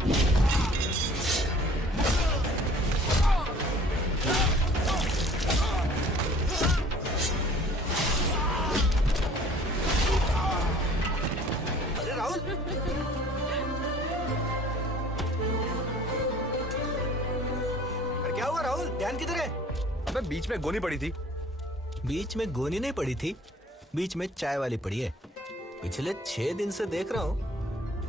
अरे राहुल, अरे क्या हुआ राहुल? ध्यान किधर है? अबे बीच में गोनी पड़ी थी। बीच में गोनी नहीं पड़ी थी, बीच में चाय वाली पड़ी है। पिछले 6 दिन से देख रहा हूँ,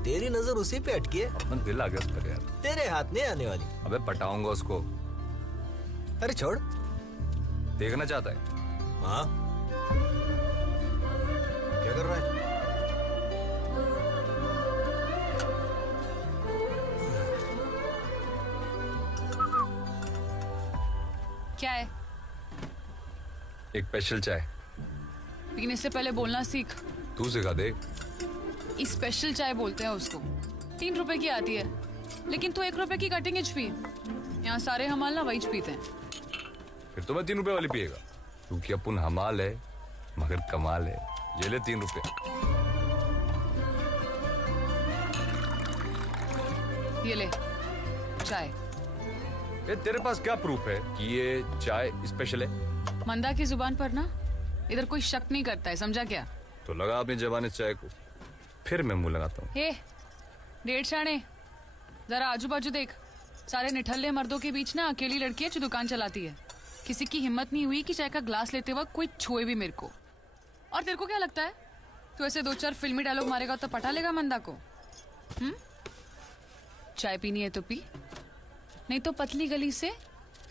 तेरी नजर उसी पे अटकी है। अपना दिल आ गया उस पर यार। तेरे हाथ नहीं आने वाली। अबे पटाऊंगा उसको। अरे छोड़। देखना चाहता है। हाँ, क्या कर रहा है? क्या है? एक स्पेशल चाय। लेकिन इससे पहले बोलना सीख। तू सिखा दे। स्पेशल चाय बोलते हैं उसको। 3 रुपए की आती है, लेकिन तू 1 रुपए की कटिंग एज पी। यहाँ सारे हमाल ना वही पीते हैं। फिर तो मैं 3 रुपए वाली पिएगा, क्योंकि अपन हमाल है मगर कमाल है। ये ले 3 रुपए। ये ले चाय। ये तेरे पास क्या प्रूफ है कि ये चाय स्पेशल है? मंदा की जुबान पर ना इधर कोई शक नहीं करता है, समझा क्या? तो लगा अपनी जबान इस चाय को, फिर मैं मुंह लगाता हूँ। हे डेढ़ शाणे, जरा आजू बाजू देख। सारे निठल्ले मर्दों के बीच ना अकेली लड़की है जो दुकान चलाती है। किसी की हिम्मत नहीं हुई कि चाय का ग्लास लेते वक्त कोई छुए भी मेरे को। और तेरे को क्या लगता है तू ऐसे 2-4 फिल्मी डायलॉग मारेगा तो पटा लेगा मंदा को? चाय पीनी है तो पी, नहीं तो पतली गली से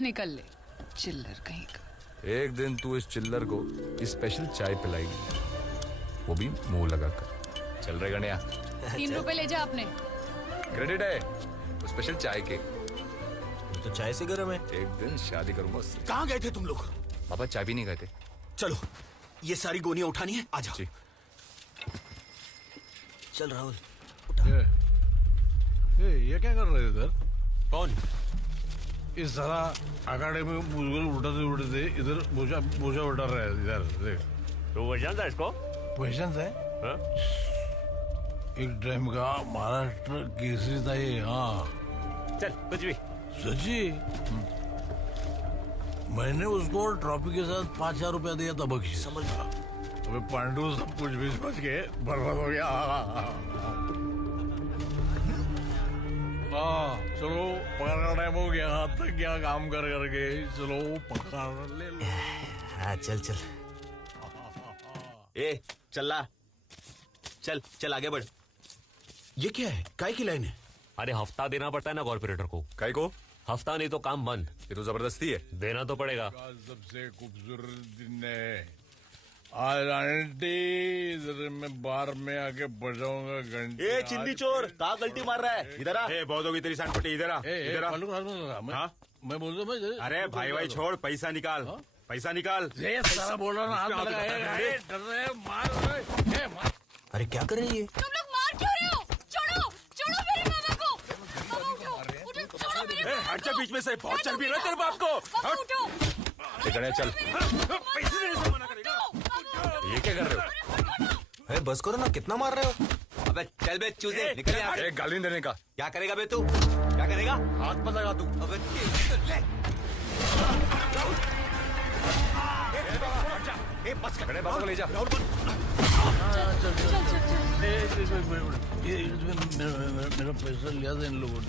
निकल ले, चिल्लर कहीं का। एक दिन तू इस चिल्लर को स्पेशल चाय पिलाएगी, वो भी मुंह लगाकर। चल रहे गणिया। 3 रुपए ले जा अपने। क्रेडिट है वो स्पेशल चाय के। तो चाय से गरम है। एक दिन शादी करूंगा उससे। कहाँ गए थे तुम लोग? पापा चाय भी नहीं गए थे। चलो, ये सारी गोनियां उठानी है, आ जाओ। जी। चल राहुल। ये क्या कर रहे इधर? कौन? इस तरह अकाडेमी में मुझे उठाते उठाते इधर बोझा उठा रहा है। इधर देख। तो वो जानता है इसको? क्वेश्चन है। हाँ? एक टाइम का महाराष्ट्र केसरी था ये। हाँ चल कुछ भी। सची। मैंने उसको ट्रॉफी के साथ 5,000 रुपया दिया था बख्शीश। समझ। अबे पांडु सब कुछ भी समझ के बर्बाद हो गया। हाँ चलो पकड़ का टाइम हो गया। तक क्या काम कर करके। चलो पकड़ ले लो। हाँ चल चल। ए चल चल चल आगे बढ़। ये क्या है? काय की लाइन है? अरे हफ्ता देना पड़ता है ना कॉर्पोरेटर को। काय को? हफ्ता नहीं तो काम बंद। ये तो जबरदस्ती है। देना तो पड़ेगा। सबसे खूबसूरत दिन है आज आंटी। इधर मैं बार में आके बजाऊंगा घंटे। ए चिंदी चोर, कहाँ गलती मार रहा है? इधर आ। बहुत होगी तेरी सांपटी। इधर आ, इधर आ। हाँ? मैं बोल रहा अरे भाई भाई छोड़, पैसा निकाल। पैसा निकाल। सारा बोल रहा ना हाथ में लगा। डर रहे मार। अरे क्या कर रही है? तुम लोग मार क्यों रहे हो? छोड़ो छोड़ो मेरे मामा को। मामा उठो उठो, छोड़ो मेरे मामा को। हट जा बीच में से, बहुत चल भी रहा है तेरे बाप को। मामा उठो। गणिया चल। पैसे देने से मना करेगा। ये क्या कर रहे हो? अरे बस करो ना, कितना मार रहे हो? अबे चल बे चूजे, निकल यहाँ से। एक गाली नहीं देने का। क्या करेगा बे तू? क्या करेगा? हाथ मत लगा तू। अबे ले। ए बस कर। गणिया बाबा को ले जा। ये मेरा पैसा लिया था इन लोगों ने।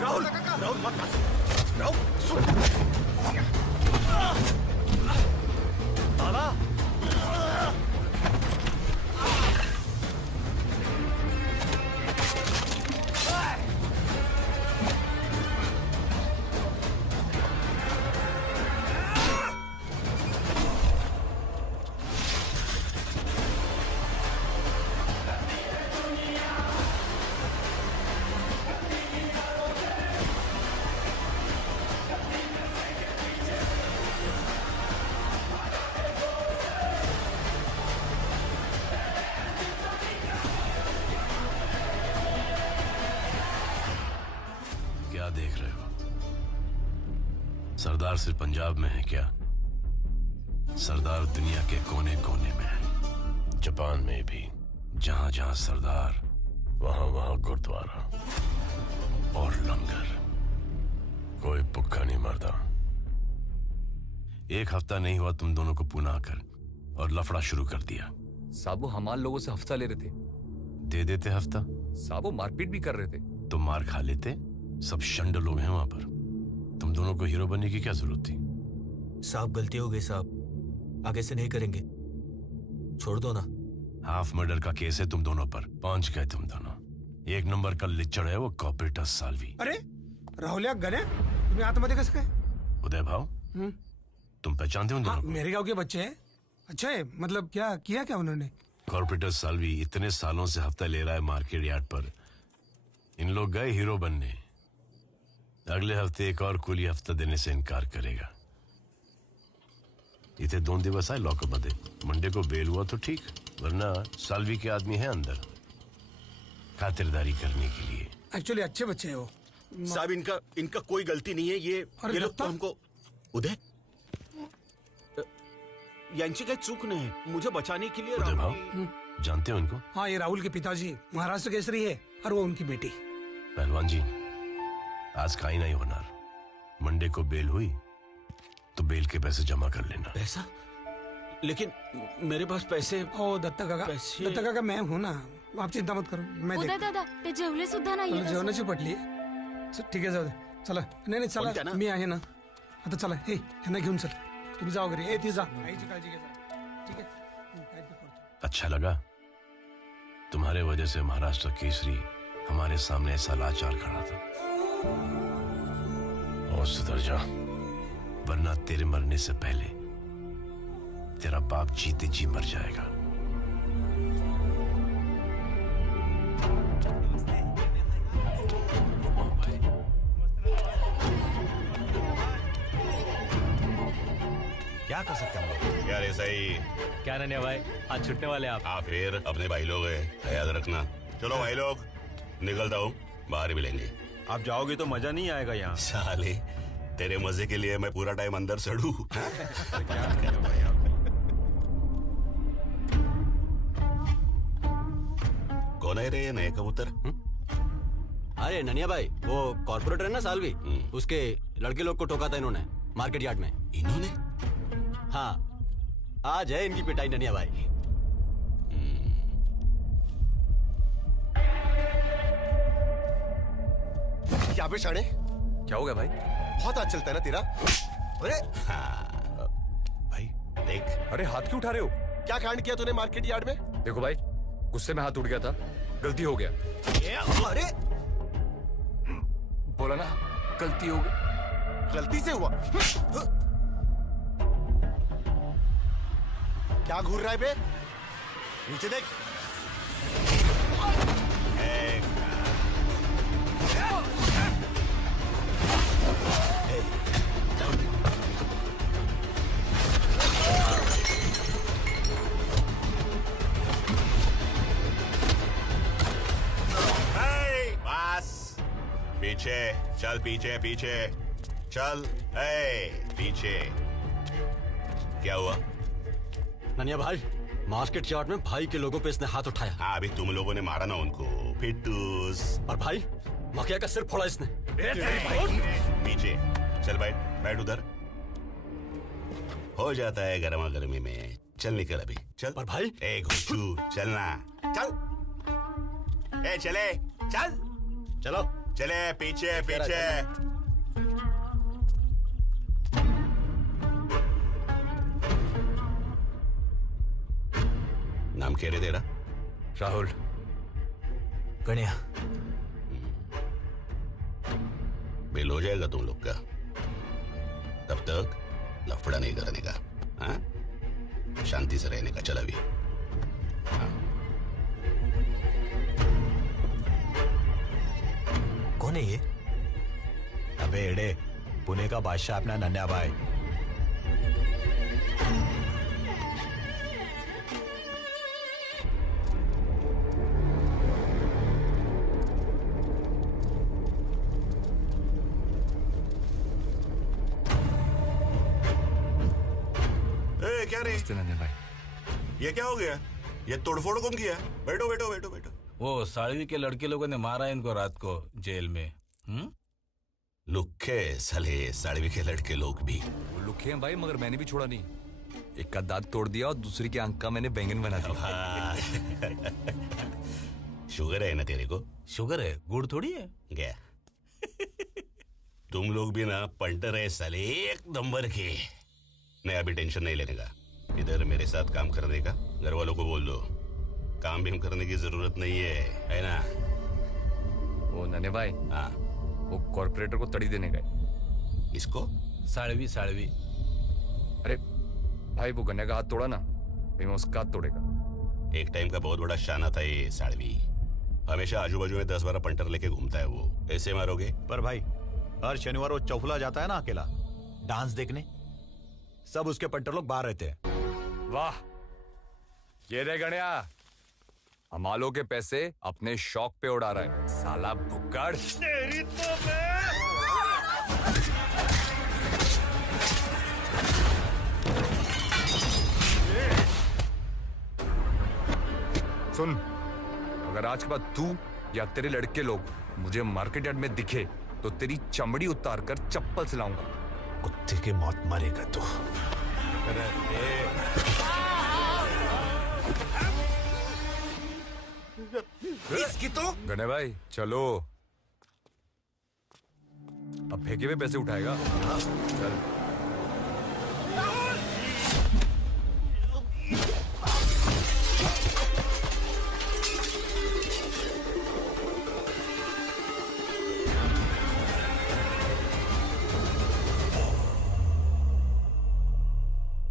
राहुल राहुल मत काट। राहुल सुन। दादा देख रहे हो? सरदार सिर्फ पंजाब में है क्या? सरदार दुनिया के कोने कोने में है। जापान में भी जहां जहां सरदार वहां वहां गुरुद्वारा और लंगर। कोई भूखा नहीं मरता। एक हफ्ता नहीं हुआ तुम दोनों को पुणे आकर और लफड़ा शुरू कर दिया। साहब वो हमारे लोगों से हफ्ता ले रहे थे। दे देते हफ्ता साहब वो मारपीट भी कर रहे थे। तो मार खा लेते। सब शंड लोग हैं वहां पर। तुम दोनों को हीरो बनने की क्या जरूरत थी? साहब गलती हो गई साहब, आगे से नहीं करेंगे, छोड़ दो ना। हाफ मर्डर का केस है तुम दोनों पर। पहुंच गए तुम दोनों। एक नंबर का लिच्चड़ है वो कॉपरेटर साल्वी। अरे राहुल यार गने तुम्हें आत्महत्या कैसे गए? उदय भाव तुम पहचानते हो उन हाँ, दोनों को? मेरे गांव के बच्चे हैं। अच्छा है, मतलब क्या किया क्या उन्होंने? कॉर्पोरेटर साल्वी इतने सालों से हफ्ता ले रहा है मार्केट यार्ड पर। इन लोग गए हीरो बनने। अगले हफ्ते एक और कुली हफ्ता देने से इनकार करेगा। इतने 2 दिवस आए लॉकअप बंदे। मंडे को बेल हुआ तो ठीक, वरना साल्वी के आदमी है अंदर खातिरदारी करने के लिए। एक्चुअली अच्छे बच्चे हैं वो। साहब इनका कोई गलती नहीं है। ये लोग तो लगता- हमको उदय यांची काही चूक नाही, मुझे बचाने के लिए उदय भाव राहुल जानते हो इनको? हाँ, ये राहुल के पिताजी महाराष्ट्र केसरी है और वो उनकी बेटी। पहलवान जी आज का ही नहीं होना। मंडे को बेल हुई तो बेल के पैसे जमा कर लेना। पैसा? लेकिन मेरे पास पैसे। ओ दत्ता काका, पैसे- दत्ता काका मैं हूं ना, आप चिंता मत करो, मैं उदय दादा ते जेवले सुद्धा नाहीये देख- जेवणाची पटली ठीक आहे, जाऊ दे, चला. नाही बोलता चला, ना? मी आहे ना आता. चला, हे यांना घेऊन चल. तुम्ही जाओ घरी. ती जा, आईची काळजी घे जरा. ठीक आहे, काय ते करतो. अच्छा लगा? तुम्हारे वजह से महाराष्ट्र केसरी हमारे सामने ऐसा लाचार खड़ा था। और सुधर जा, वरना तेरे मरने से पहले तेरा बाप जीते जी मर जाएगा। क्या कर सकते हैं हम लोग? यार ऐसा ही। क्या नन्या भाई, आज छुटने वाले आप? हाँ फिर अपने भाई लोग हैं, याद रखना। चलो भाई लोग, निकलता हूँ, बाहर मिलेंगे। आप जाओगे तो मजा नहीं आएगा यहाँ। साले तेरे मजे के लिए मैं पूरा टाइम अंदर सड़ू। कौन है रे ये नए कबूतर? अरे ननिया भाई, वो कॉर्पोरेटर है ना साल्वी, उसके लड़के लोग को ठोका था इन्होंने मार्केट यार्ड में। इन्होंने? हाँ, आज है इनकी पिटाई ननिया भाई। क्या बे शाणे? क्या हो गया भाई? बहुत आज चलता है ना तेरा। अरे भाई देख। अरे हाथ क्यों उठा रहे हो? क्या कांड किया तूने मार्केट यार्ड में? देखो भाई, गुस्से में हाथ उठ गया था, गलती हो गया। अरे बोला ना, गलती हो गई। गलती से हुआ? क्या घूर रहा है बे? नीचे देख। बस पीछे चल, पीछे पीछे चल। पीछे। क्या हुआ? ननिया भाई, मार्केट यार्ड में भाई के लोगों पे इसने हाथ उठाया। हाँ, अभी तुम लोगों ने मारा ना उनको, फिटूस। और भाई मखिया का सिर फोड़ा इसने। पीछे चल, बैठ बैठ उधर। हो जाता है गर्मा गर्मी में। चल निकल अभी, चल। पर भाई ए घुसू, चलना, चल। ए चले, चल। चलो चले, पीछे पीछे। नाम क्या रे तेरा? राहुल। गणिया। बिल हो जाएगा तुम लोग का, तब तक लफड़ा नहीं करने का। हाँ, शांति से रहने का। चल अभी। कौन है ये? अबे एड़े, पुणे का बादशाह अपना नन्या भाई। क्या रे? नन्हे भाई, ये क्या हो गया? ये तोड़फोड़ कौन किया? बैठो बैठो बैठो बैठो। वो साड़वी के लड़के लोगों ने मारा इनको रात को जेल में। लुक्के साले साड़वी के लड़के लोग भी। वो लुखे हैं भाई, मगर मैंने भी छोड़ा नहीं। एक का दांत तोड़ दिया और दूसरी की आंख का मैंने बैंगन बना दिया। शुगर है ना तेरे को? शुगर है, गुड़ थोड़ी है। क्या तुम लोग भी ना पंटर है साले, एक नंबर के। नहीं अभी टेंशन नहीं लेने का, इधर मेरे साथ काम करने का घर वालों को बोल दो। काम भी हम करने की जरूरत नहीं है ना? वो नन्हे भाई, हाँ वो कॉर्पोरेटर को तड़ी देने गए। इसको? साड़वी साड़वी। अरे भाई, वो गन्ने का हाथ तोड़ा ना, भाई मैं उसका हाथ तोड़ेगा। एक टाइम का बहुत बड़ा शाना था ये साड़वी। हमेशा आजू बाजू में 10-12 पंटर लेके घूमता है वो। ऐसे मारोगे? पर भाई हर शनिवार वो चौफुला जाता है ना अकेला डांस देखने, सब उसके पंटर लोग बाहर रहते हैं। वाह, ये रे गणिया, हमालों के पैसे अपने शौक पे उड़ा रहा है साला भुक्कड़। तेरी तो सुन, अगर आज के बाद तू या तेरे लड़के लोग मुझे मार्केट यार्ड में दिखे तो तेरी चमड़ी उतार कर चप्पल से लाऊंगा। कुत्ते की मौत मरेगा तू। इसकी तो गणे भाई चलो, अब फेंके हुए पैसे उठाएगा। चल।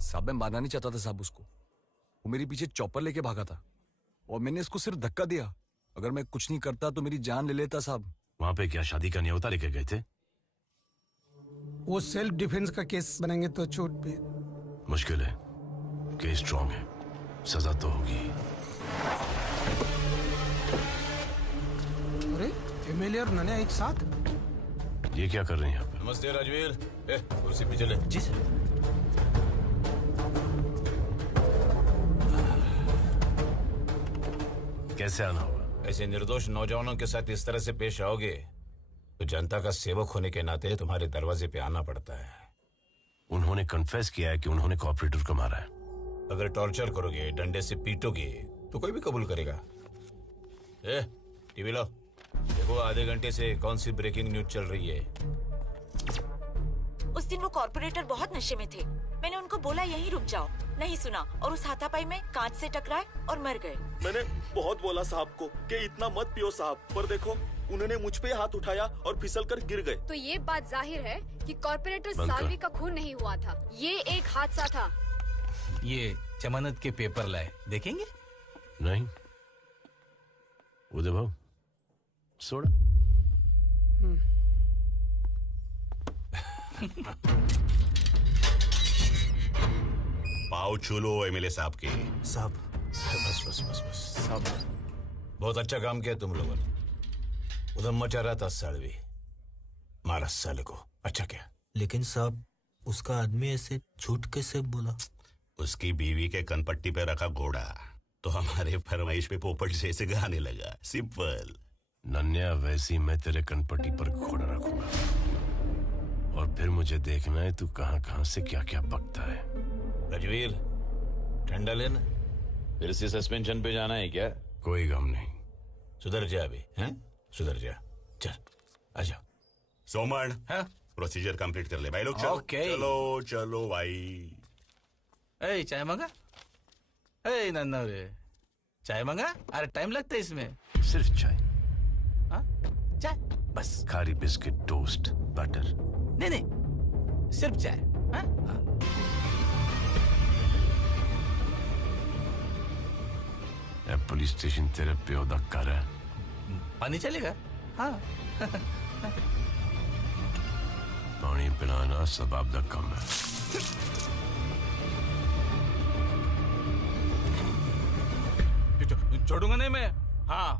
साहब मैं मारना नहीं चाहता था साहब उसको, वो मेरे पीछे चॉपर लेके भागा था और मैंने इसको सिर्फ धक्का दिया। अगर मैं कुछ नहीं करता तो मेरी जान ले लेता साहब। वहां पे क्या शादी का न्योता लेके गए थे? वो सेल्फ डिफेंस का केस बनाएंगे तो छूट भी। मुश्किल है, केस स्ट्रॉन्ग है, सजा तो होगी। अरे एमएलए और नन्या एक साथ? ये क्या कर रहे हैं यहाँ पे? नमस्ते राजवीर, कुर्सी पे चले। जी सर। कैसे आना होगा? ऐसे निर्दोष नौजवानों के साथ इस तरह से पेश आओगे तो जनता का सेवक होने के नाते तुम्हारे दरवाजे पे आना पड़ता है। उन्होंने कन्फेस किया है कि उन्होंने कॉर्पोरेटर को मारा है। अगर टॉर्चर करोगे, डंडे से पीटोगे तो कोई भी कबूल करेगा। टीवी लो, देखो आधे घंटे से कौन सी ब्रेकिंग न्यूज चल रही है। उस दिन वो कॉर्पोरेटर बहुत नशे में थे। मैंने उनको बोला यहीं रुक जाओ, नहीं सुना और उस हाथापाई में कांच से टकराए और मर गए। मैंने बहुत बोला साहब को कि इतना मत पियो साहब, पर देखो उन्होंने मुझ पे हाथ उठाया और फिसल कर गिर गए। तो ये बात जाहिर है कि कॉर्पोरेटर सालवी का खून नहीं हुआ था, ये एक हादसा था। ये जमानत के पेपर लाए, देखेंगे? नहीं उदय भाऊ, सोडा। पाव छू लो एमएलए साहब के। साहब बस बस बस बस साहब, बहुत अच्छा काम किया तुम लोगों ने। उधम मचा रहा था सालवी, मारा साले को। अच्छा क्या? लेकिन साहब उसका आदमी ऐसे झूठ कैसे बोला? उसकी बीवी के कनपट्टी पे रखा घोड़ा तो हमारे फरमाइश पे पोपट जैसे गाने लगा। सिंपल। नन्या, वैसी मैं तेरे कनपट्टी पर घोड़ा रखूंगा और फिर मुझे देखना है तू कहां कहां से क्या क्या बकता है। राजवीर, ठंडा लेना। फिर से सस्पेंशन पे जाना है क्या? कोई गम नहीं। सुधर जा अभी, हैं? सुधर जा। चल आजा। सोमन, प्रोसीजर कंप्लीट कर ले भाई लोग। चलो चलो चलो भाई। ए चाय मंगा? ए नन्ना रे, चाय मंगा? अरे टाइम लगता है इसमें। सिर्फ चाय? हाँ चाय बस। खारी बिस्किट, टोस्ट, बटर? नहीं नहीं, सिर्फ चाय। हाँ? पुलिस स्टेशन तेरे प्यो दा घर है। पानी चलेगा? हाँ। पानी पिलाना सबाब दा कम है। छोड़ूंगा नहीं मैं। हाँ,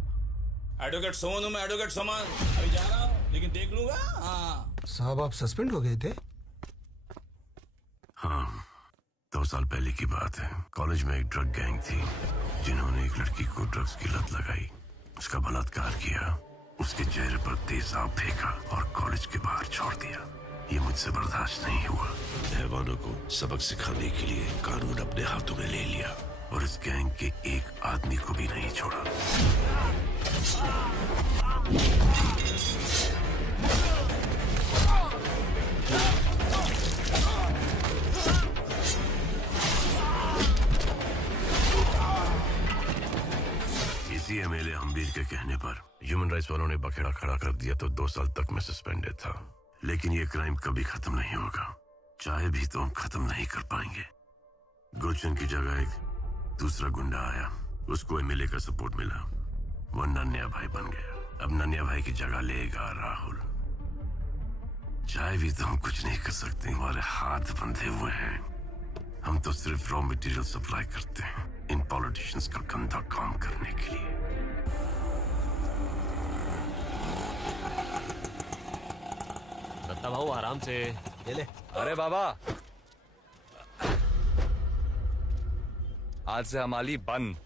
एडवोकेट सोमन हूँ मैं, एडवोकेट सोमन। अभी जा रहा हूँ लेकिन देख लूंगा। हाँ साहब आप सस्पेंड हो गए थे? हाँ, 2 2 साल पहले की बात है। कॉलेज में एक ड्रग गैंग थी जिन्होंने एक लड़की को ड्रग्स की लत लगाई, उसका बलात्कार किया, उसके चेहरे पर तेजाब फेंका और कॉलेज के बाहर छोड़ दिया। ये मुझसे बर्दाश्त नहीं हुआ। हैवानों को सबक सिखाने के लिए कानून अपने हाथों में ले लिया और इस गैंग के एक आदमी को भी नहीं छोड़ा। इसी एमएलए हम्बीर के कहने पर ह्यूमन राइट्स वालों ने बखेड़ा खड़ा कर दिया तो 2 साल तक मैं सस्पेंडेड था। लेकिन ये क्राइम कभी खत्म नहीं होगा, चाहे भी तो हम खत्म नहीं कर पाएंगे। गुलशन की जगह एक दूसरा गुंडा आया, उसको एमएलए का सपोर्ट मिला, वो नन्या भाई बन गया। अब नन्या भाई की जगह लेगा राहुल। चाहे भी तो हम कुछ नहीं कर सकते, हमारे हाथ बंधे हुए हैं। हम तो सिर्फ रॉ मटेरियल सप्लाई करते हैं इन पॉलिटिशियंस का गंदा काम करने के लिए। दत्ता भाऊ आराम से ले ले। अरे बाबा, आज से हमारी बंद।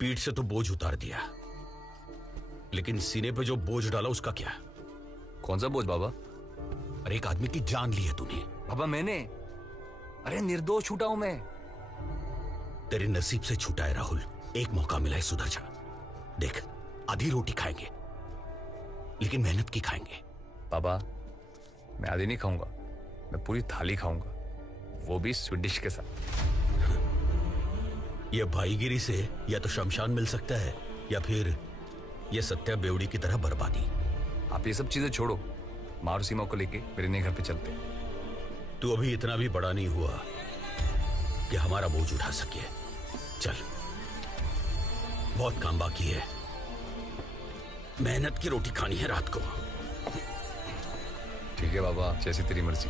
पीठ से तो बोझ उतार दिया, लेकिन सीने पे जो बोझ डाला उसका क्या? कौन सा बोझ बाबा? अरे एक आदमी की जान ली है तूने। बाबा मैंने, अरे निर्दोष छूटा हूं मैं। तेरे नसीब से छूटा है राहुल, एक मौका मिला है, सुधर जा। देख, आधी रोटी खाएंगे लेकिन मेहनत की खाएंगे। बाबा मैं आधी नहीं खाऊंगा, मैं पूरी थाली खाऊंगा, वो भी स्वीट डिश के साथ। यह भाईगिरी से या तो शमशान मिल सकता है या फिर यह सत्या बेवड़ी की तरह बर्बादी। आप ये सब चीजें छोड़ो, मारू सीमा को लेके मेरे नए घर पे चलते। तू अभी इतना भी बड़ा नहीं हुआ कि हमारा बोझ उठा सके। चल, बहुत काम बाकी है, मेहनत की रोटी खानी है रात को। ठीक है बाबा, जैसी तेरी मर्जी।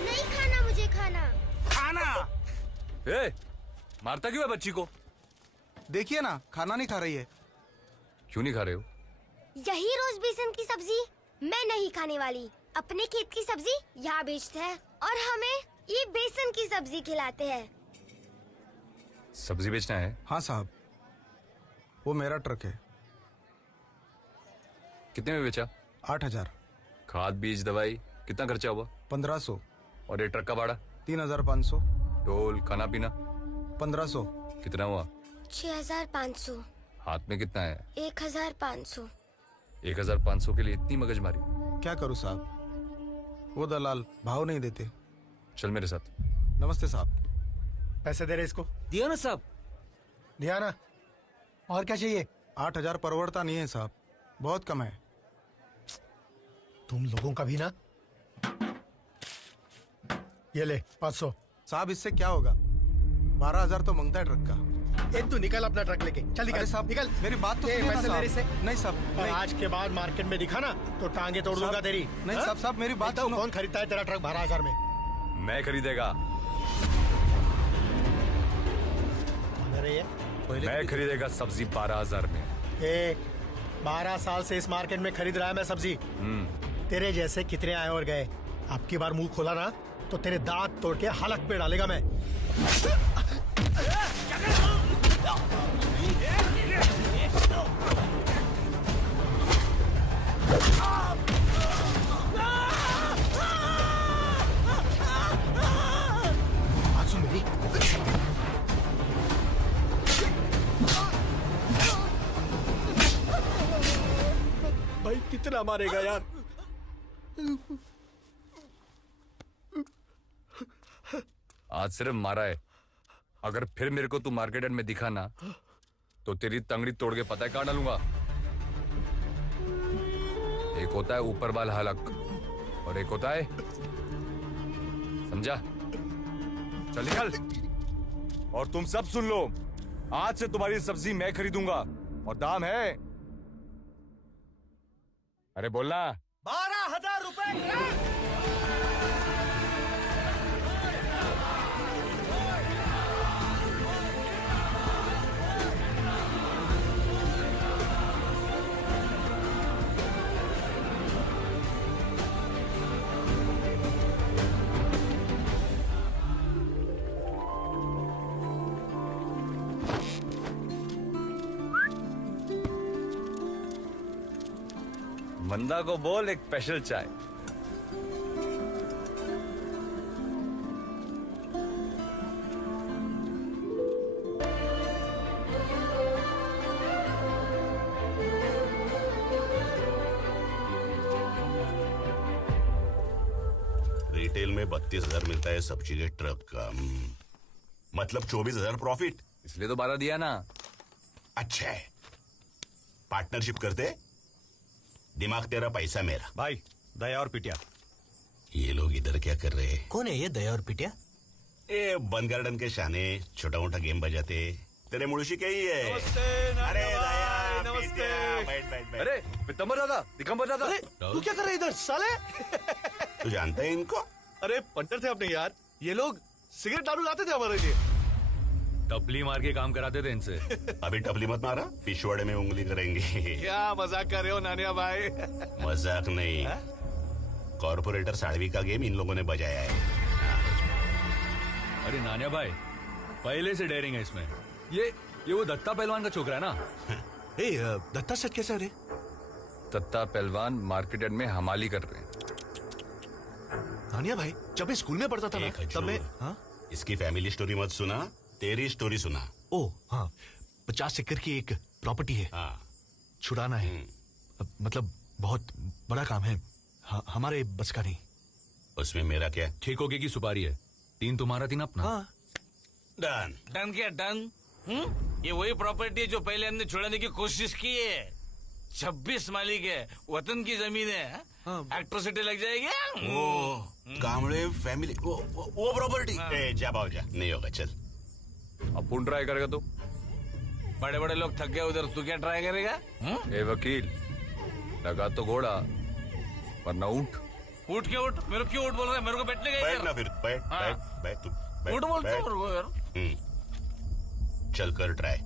नहीं खाना मुझे खाना। ए, मारता क्यों है बच्ची को? देखिए ना, खाना नहीं खा रही है। क्यों नहीं खा रहे हो? यही रोज बेसन की सब्जी मैं नहीं खाने वाली। अपने खेत की सब्जी यहाँ बेचते हैं और हमें ये बेसन की सब्जी खिलाते हैं। सब्जी बेचना है? हाँ साहब, वो मेरा ट्रक है। कितने में बेचा? 8,000। खाद बीज दवाई कितना खर्चा हुआ? 1500। और ये ट्रक का भाड़ा? 3,500। टोल खाना पीना? 1500। कितना हुआ? 6,500। हाथ में कितना है? 1,500। 1,500 के लिए इतनी मगजमारी? क्या करूँ साहब, वो दलाल भाव नहीं देते। चल मेरे साथ। नमस्ते साहब। पैसे दे रहे इसको? दिया ना साहब। दिया ना। और क्या चाहिए? 8,000 परवड़ता नहीं है साहब, बहुत कम है। तुम लोगों का भी ना। ये ले 500। साहब इससे क्या होगा? 12,000 तो मांगता है ट्रक का। ए तू निकल अपना ट्रक लेके, चल निकल साहब, निकल। मेरी बात तो सुनिए ना पैसे साहब। मेरे से। नहीं साहब, और नहीं। आज के बाद मार्केट में दिखा ना तो टांगे तोड़ दूंगा तेरी। नहीं हाँ? साहब, मेरी बात बताओ, कौन खरीदता है तेरा ट्रक 12,000 में? मैं खरीदेगा। मैं खरीदेगा सब्जी 12,000 में। 12 साल से इस मार्केट में खरीद रहा है मैं सब्जी। तेरे जैसे कितने आए और गए। अब की बार मुंह खोला ना तो तेरे दांत तोड़ के हलक पे डालेगा मैं। बात सुन मेरी। भाई कितना मारेगा यार? आज सिर्फ मारा है, अगर फिर मेरे को तू मार्केट में दिखा ना तो तेरी तंगड़ी तोड़ के पता है कहाँ डालूंगा। एक होता है ऊपर वाला हलक और एक होता है, समझा? चल निकल। और तुम सब सुन लो, आज से तुम्हारी सब्जी मैं खरीदूंगा और दाम है, अरे बोलना, 12,000 रुपए। मंदा को बोल एक स्पेशल चाय। रिटेल में 32,000 मिलता है सब्जी के ट्रक का, मतलब 24,000 प्रॉफिट। इसलिए तो 12 दिया ना। अच्छा है, पार्टनरशिप करते, दिमाग तेरा पैसा मेरा। भाई दया और पिटिया, ये लोग इधर क्या कर रहे हैं? कौन है ये दया और पिटिया? ए बंद गार्डन के शाने छोटा मोटा गेम बजाते, तेरे मुड़शी क्या ही है। अरे दया, नमस्ते। बैठ बैठ बैठ। अरे पितंबर दादा, दिगंबर दादा, तू क्या कर रहा है इधर साले? तू जानता है इनको? अरे पंटर थे अपने यार, ये लोग सिगरेट दारू लाते थे हमारे लिए। टपली मार के काम कराते थे इनसे। अभी टपली मत मारा, पिछवाड़े में उंगली करेंगे। क्या मजाक कर रहे हो नानिया भाई? मजाक नहीं, कॉर्पोरेटर साड़वी का गेम इन लोगों ने बजाया है। अरे नानिया भाई, पहले से डेयरिंग है इसमें। ये वो दत्ता पहलवान का छोकरा है ना? ए दत्ता सेठ कैसे रे? दत्ता पहलवान मार्केट यार्ड में हमाली कर रहे हैं। नानिया भाई, जब मैं स्कूल में पढ़ता था ना, तब मैं इसकी फैमिली स्टोरी मत सुना, तेरी स्टोरी सुना। ओ हाँ, 50 एकड़ की एक प्रॉपर्टी है, छुड़ाना है। मतलब बहुत बड़ा काम है, हमारे बस का नहीं। उसमें मेरा क्या? ठेकों की सुपारी है, 3 तुम्हारा 3 अपना। हाँ। डन। डन क्या डन? ये वही प्रॉपर्टी है जो पहले हमने छुड़ाने की कोशिश की है। 26 मालिक है, वतन की जमीन है। एट्रोसिटी लग जाएगी। वो कामड़े फैमिली, वो प्रॉपर्टी। जा बाबू जा, नहीं होगा, चल। अब कौन ट्राई करेगा तू? बड़े बड़े लोग थक गए उधर, तू क्या ट्राई करेगा? ए वकील, लगा तो घोड़ा वरना ऊंट। उठ के उठ, मेरे को क्यों उठ बोल रहा है? मेरे को बैठने का बैठ ना फिर, बैठ बैठ बैठ तू। उठ बोलता है मेरे को यार। चल कर ट्राई।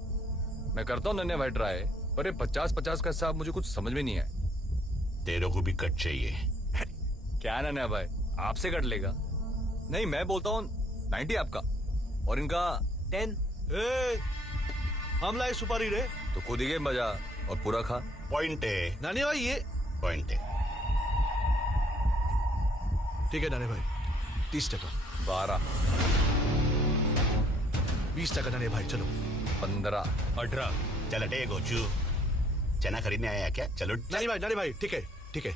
मैं करता हूँ नन्हे भाई ट्राई, पर ये 50-50 का हिसाब मुझे कुछ समझ में नहीं है। तेरे को भी कट चाहिए क्या नन्हे भाई, आपसे कट लेगा? नहीं, मैं बोलता हूँ 90 आपका और इनका 10। हम लाए सुपारी रे। तो खुद ही गेम बजा और पूरा खा। पॉइंट है नानी भाई, ये पॉइंट है। ठीक है नानी भाई, 30%। 12, 20% नानी भाई, चलो। 15, 18। चल हटे गोचू, चना खरीदने आया क्या? चलो नानी भाई, ठीक है ठीक है।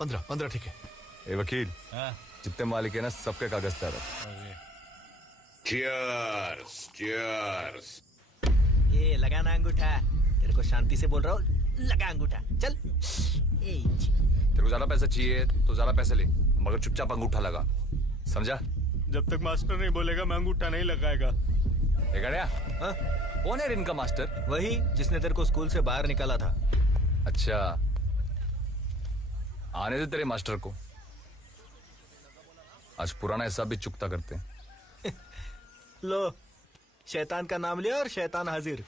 15 ठीक है। ए वकील, जितने मालिक है ना, सबके कागज तैयार है। Cheers, cheers। ये लगा ना अंगूठा, तेरे को शांति से बोल रहा हूँ, लगा अंगूठा, चल। तेरे को ज्यादा पैसा चाहिए तो ज्यादा पैसे ले, मगर चुपचाप अंगूठा लगा, समझा? जब तक मास्टर नहीं बोलेगा मैं अंगूठा नहीं लगाएगा। कौन है इनका मास्टर? वही जिसने तेरे को स्कूल से बाहर निकाला था। अच्छा, आने दे तेरे मास्टर को, आज पुराना हिसाब भी चुकता करते हैं। लो, शैतान का नाम लिया और शैतान हाजिर।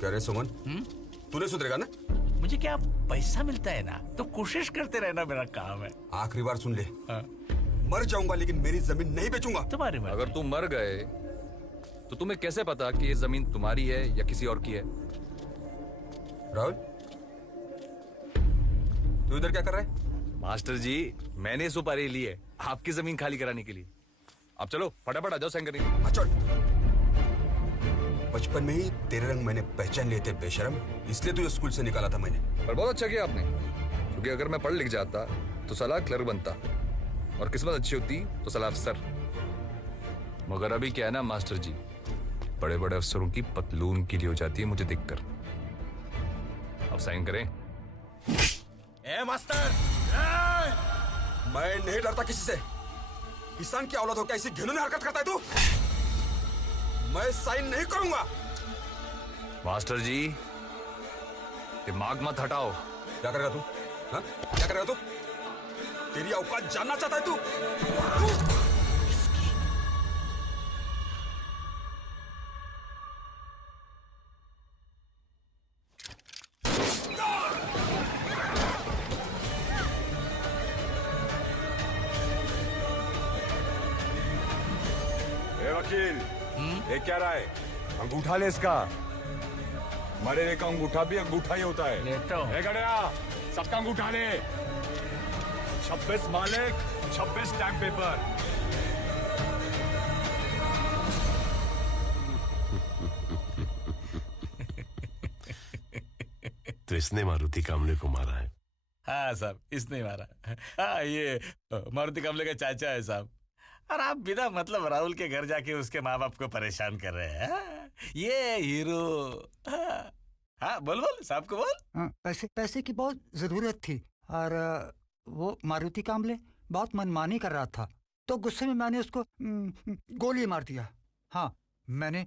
क्या रे सुमन, तूने सुधरेगा ना? मुझे क्या पैसा मिलता है ना, तो कोशिश करते रहना मेरा काम है। आखिरी बार सुन ले, मर जाऊंगा लेकिन मेरी जमीन नहीं बेचूंगा। तुम्हारी मर्जी। अगर तुम मर गए तो तुम्हें कैसे पता कि ये जमीन तुम्हारी है या किसी और की है? राहुल, तू इधर क्या कर रहा है? मास्टर जी, मैंने सुपारी ली है आपकी जमीन खाली कराने के लिए। अब चलो फटाफट आ जाओ साइन करने। बचपन में ही तेरे रंग मैंने पहचान लिए थे बेशरम, इसलिए तुझे स्कूल से निकाला था मैंने। पर बहुत अच्छा किया आपने, क्योंकि अगर मैं पढ़ लिख जाता तो साला क्लर्क बनता, और किस्मत अच्छी होती तो साला अफसर। मगर अभी क्या है ना मास्टर जी, बड़े बड़े अफसरों की पतलून की हो जाती है मुझे देखकर। अब साइन करें। ए मास्टर, मैं नहीं डरता किसी से। किसान की औलाद हो क्या ऐसी घिनौनी हरकत करता है तू? मैं साइन नहीं करूंगा। मास्टर जी, दिमाग मत हटाओ। क्या करेगा तू? हाँ? क्या करेगा तू? तेरी औकात जानना चाहता है तू? वकील, ये क्या रहा है? अंगूठा ले इसका। मरे का अंगूठा भी अंगूठा ही होता है। लेटो। गड़िया, सबका अंगूठा ले। 26 मालिक, 26 स्टैम्प पेपर। तो इसने मारुति कामले को मारा है? हाँ साहब, इसने मारा। हाँ, ये मारुति कामले का चाचा है साहब। और आप बिना मतलब राहुल के घर जाके उसके माँ बाप को परेशान कर रहे हैं। हाँ, ये हीरो। हाँ बोल साहब को बोल। पैसे की बहुत जरूरत थी और वो मारुति कामले बहुत मनमानी कर रहा था, तो गुस्से में मैंने उसको गोली मार दिया। हाँ, मैं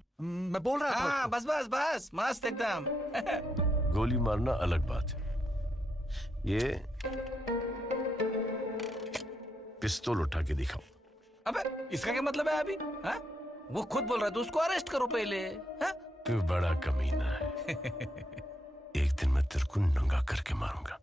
बोल रहा था। बस बस बस, मस्त एकदम। गोली मारना अलग बात है, ये पिस्तौल उठा के दिखाओ। अबे इसका क्या मतलब है अभी? हाँ? वो खुद बोल रहा है तो उसको अरेस्ट करो पहले। हाँ? तू बड़ा कमीना है। एक दिन मैं तेरे को नंगा करके मारूंगा।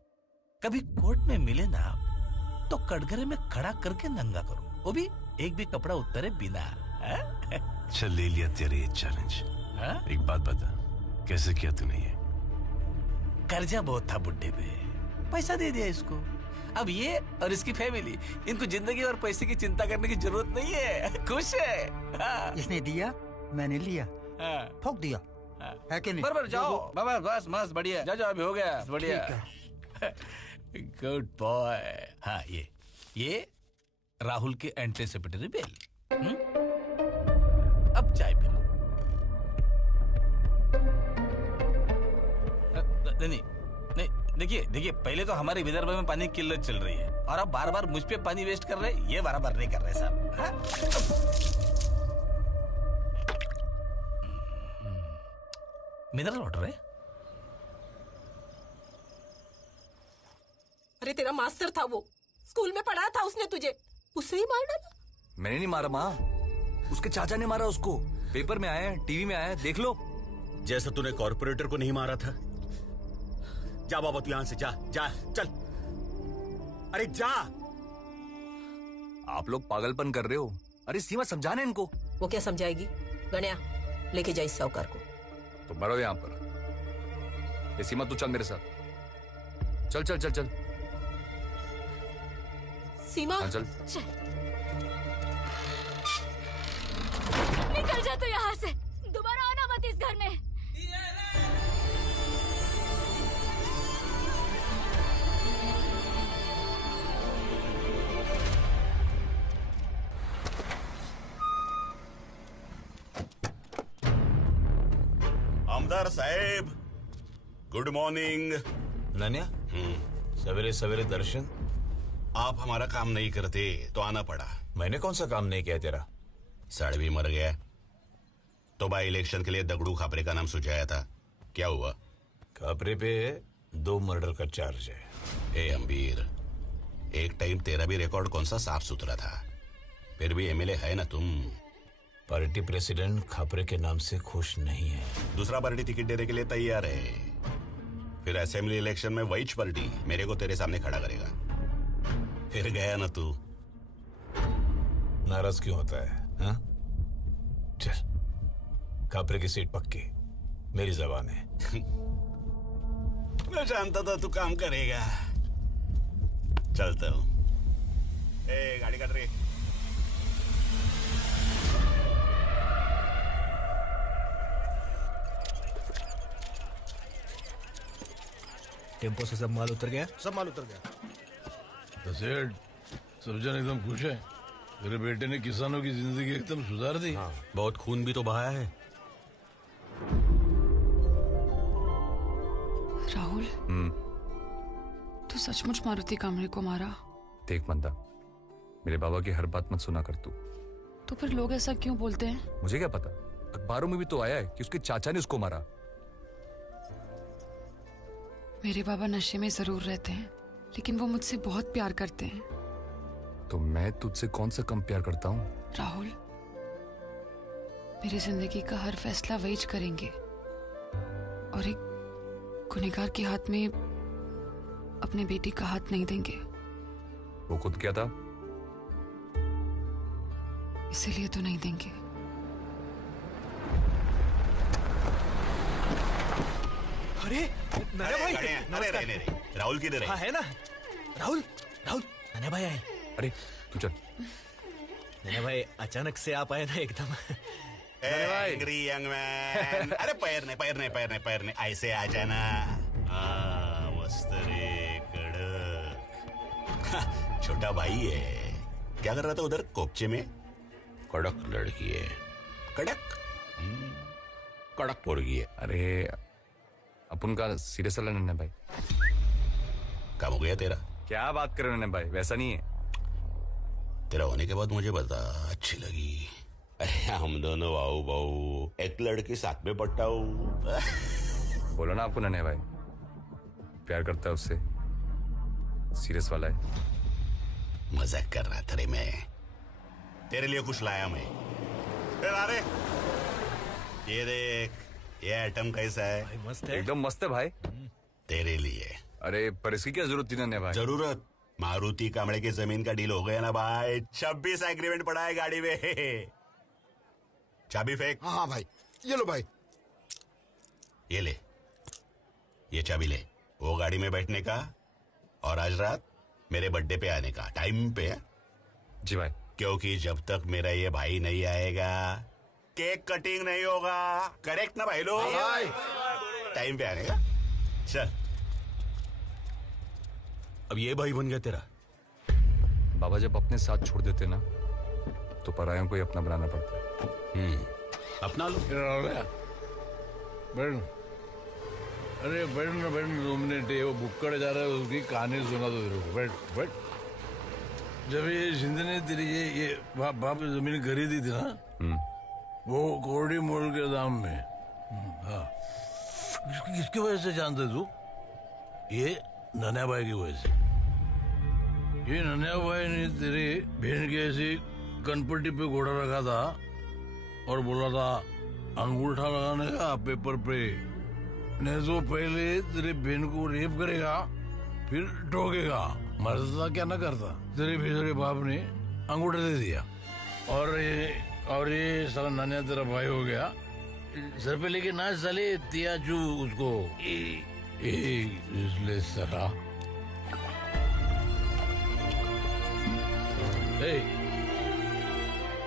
कभी कोर्ट में मिले ना आप तो कटघरे में खड़ा करके नंगा करो, वो भी एक भी कपड़ा उतारे बिना। हाँ? चल ले लिया तेरे ये चैलेंज। हाँ? एक बात बता, कैसे किया तूने ये? कर्जा बहुत था बुड्ढे पे, पैसा दे दिया इसको। अब ये और इसकी फैमिली, इनको जिंदगी और पैसे की चिंता करने की जरूरत नहीं है, खुश है। हाँ। इसने दिया, मैंने लिया, ठोक दिया। है कि नहीं? बराबर, जाओ बाबा, बस मस्त बढ़िया, जाओ अभी हो गया, बढ़िया। Good boy. हाँ, ये राहुल के एंटीसिपेटरी बेल। अब चाय पी लो। नहीं, देखिए पहले तो हमारे विदर्भ में पानी की किल्लत चल रही है और अब बार बार मुझ पे पानी वेस्ट कर रहे हैं, ये बराबर नहीं कर रहे साहब। हाँ? मिनरल वाटर है। अरे तेरा मास्टर था वो, स्कूल में पढ़ा था उसने तुझे, उसे ही मार डाला। मैंने नहीं मारा माँ, उसके चाचा ने मारा उसको। पेपर में आया है, टीवी में आया है, देख लो। जैसा तूने कॉर्पोरेटर को नहीं मारा था। जा बाबा, तू यहां से जा चल। अरे जा। आप लोग पागलपन कर रहे हो। अरे सीमा, समझाना इनको। वो क्या समझाएगी? गणिया, लेके जा इस साहूकार को। तो मरो यहाँ पर। ये सीमा, तू चल मेरे साथ। चल चल चल चल। सीमा, हाँ, चल। निकल जा तू यहाँ से, दोबारा आना मत इस घर में। आमदार साहेब, गुड मॉर्निंग। नन्या, सवेरे सवेरे दर्शन। आप हमारा काम नहीं करते तो आना पड़ा। मैंने कौन सा काम नहीं किया तेरा? साड़वी मर गया तो बाई इलेक्शन के लिए दगड़ू खापरे का नाम सुझाया था, क्या हुआ? खापरे पे 2 मर्डर का चार्ज है। ए अम्बीर, एक टाइम तेरा भी रिकॉर्ड कौन सा साफ सुथरा था, फिर भी एमएलए है ना तुम। पार्टी प्रेसिडेंट खापरे के नाम से खुश नहीं है। दूसरा पार्टी टिकट देने के लिए तैयार है, फिर असेंबली इलेक्शन में वही पार्टी मेरे को तेरे सामने खड़ा करेगा। फिर गया ना तू। नाराज क्यों होता है? हाँ? चल, खापरे की सीट पक्की, मेरी जबान है। मैं जानता था तू काम करेगा। चलता हूं। ए, गाड़ी काट रही। टेम्पो से सब माल उतर गया? सब माल उतर गया। सेठ, सब जन एकदम खुश है। तेरे बेटे ने किसानों की जिंदगी एकदम सुधार दी। हाँ, बहुत खून भी तो बहाया है। राहुल, तू सचमुच मारुति कामरे को मारा? देख मंदा, मेरे बाबा की हर बात मत सुना कर तू। तो फिर लोग ऐसा क्यों बोलते हैं? मुझे क्या पता, अखबारों में भी तो आया है कि उसके चाचा ने उसको मारा। मेरे बाबा नशे में जरूर रहते हैं, लेकिन वो मुझसे बहुत प्यार करते हैं। तो मैं तुझसे कौन सा कम प्यार करता हूँ? राहुल, मेरी जिंदगी का हर फैसला वही करेंगे और एक गुनहगार के हाथ में अपने बेटी का हाथ नहीं देंगे। वो खुद क्या था? इसीलिए तो नहीं देंगे। अरे नन्या भाई अरे रहने दे। राहुल किधर है? हाँ है ना, राहुल राहुल नन्या भाई आए। अरे तू चल। नन्या भाई अचानक से आप आए ना एकदम। Angry young man. अरे पैरने ऐसे आ जाना। मस्त रे कड़क। छोटा भाई है। क्या कर रहा था उधर कोपचे में? कड़क लड़की है। कड़क कड़क मुर्गी है। अरे अपन का सीरियस वाला नन्हे भाई। काम हो गया तेरा? क्या बात कर रहे नन्हे भाई, वैसा नहीं है। तेरा होने के बाद मुझे बता, अच्छी लगी। हम दोनों वाऊ बाऊ एक लड़की साथ में पट्टाऊ। बोलो ना आपको नन्हे भाई, प्यार करता है उससे, सीरियस वाला है। मजाक कर रहा था रे मैं। तेरे लिए कुछ लाया मैं। अरे ये देख, ये आइटम कैसा है? भाई मस्त है। एकदम मस्त है भाई। तेरे लिए। अरे पर इसकी क्या जरूरत थी नन्हे भाई? जरूरत? मारुति कामड़े की जमीन का डील हो गया ना भाई। 26 एग्रीमेंट पड़ा है गाड़ी में। चाबी फेंक। हाँ भाई, ये लो भाई। ये ले, ये चाबी ले। वो गाड़ी में बैठने का और आज रात मेरे बर्थडे पे आने का, टाइम पे है। जी भाई। क्योंकि जब तक मेरा ये भाई नहीं आएगा केक कटिंग नहीं होगा। करेक्ट ना भाई लोग? टाइम पे आने का। चल। अब ये भाई बन गया तेरा? बाबा जब अपने साथ छोड़ देते ना तो परायों को ही अपना बनाना पड़ता है। अपना लो। बैठ। अरे बैठ ना 2 मिनट। वो बुक्कड़ जा रहा है, उसकी कहानी सुना दो तेरे को। बैठ। जब ये जिंद ने तेरी ये बाप जमीन खरीदी थी ना, वो कोरडी मोल के दाम में। हाँ, किसकी वजह से जानते तू? ये नन्या भाई की वजह से। ये नन्या भाई ने तेरी बहन की ऐसी कनपट्टी पे घोड़ा रखा था और बोला था अंगूठा लगाने का पेपर पे, नहीं तो पहले तेरे बहन को रेप करेगा फिर ठोकेगा। मरता क्या ना करता। तेरे बेचारे बाप ने अंगूठा दे दिया और ये साला नन्या तेरा भाई हो गया। सर पे लेके नाच साले तियाचू उसको। इसलिए सरा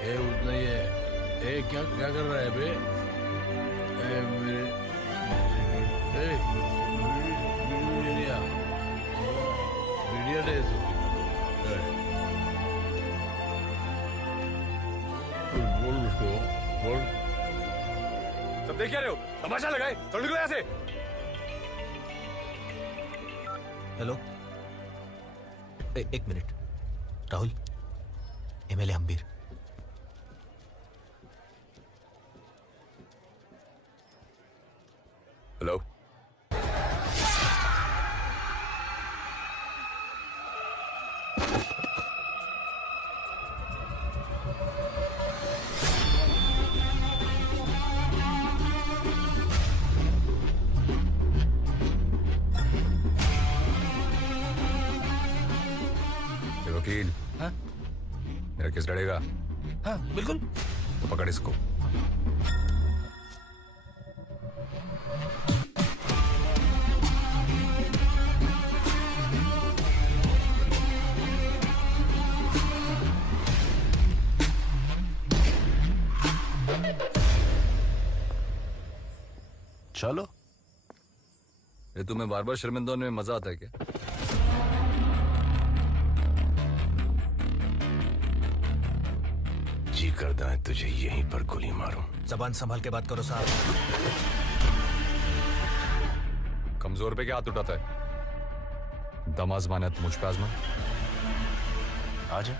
उतना ही है। क्या कर रहा है बे? बोल उसको, बोल। सब देख क्या रहे हो? तमाशा लगाए, चल निकलो यहाँ से। हेलो, एक minute. Rahul, MLA Hambir. Hello. वकील। हाँ? मेरा केस लड़ेगा? हाँ बिल्कुल। तो पकड़ इसको। चलो। ये तुम्हें बार बार शर्मिंदा होने में मजा आता है क्या? जी करता है तुझे यहीं पर गोली मारूं। जबान संभाल के बात करो साहब। कमजोर पे क्या हाथ उठाता है? दम आजमाना तो मुझ पे आजमा। आजा।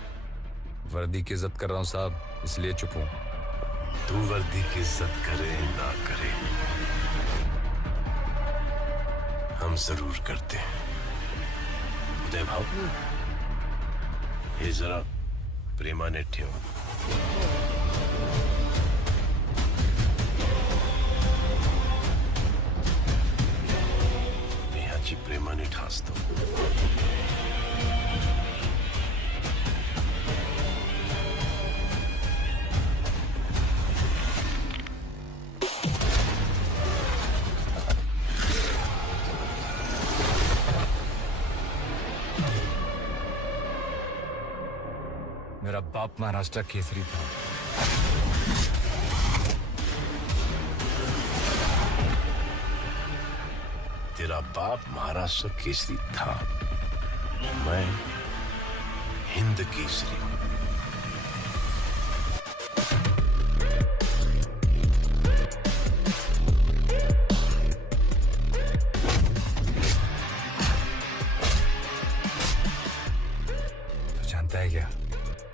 वर्दी की इज्जत कर रहा हूं साहब, इसलिए चुप हूं। तू वर्दी की इज्जत करे ना करे, हम जरूर करते हैं। उदय भाव, ये जरा प्रेमाने ठेव। ह्याची प्रेमाने ठासतो। मेरा बाप महाराष्ट्र केसरी था। तेरा बाप महाराष्ट्र केसरी था, मैं हिंद केसरी हूं। तो जानता है क्या,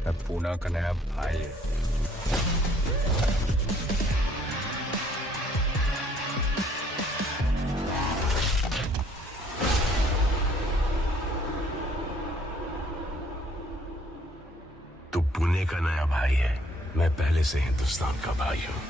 मैं पूना का नया भाई है। तू पुणे का नया भाई है, मैं पहले से हिंदुस्तान का भाई हूं।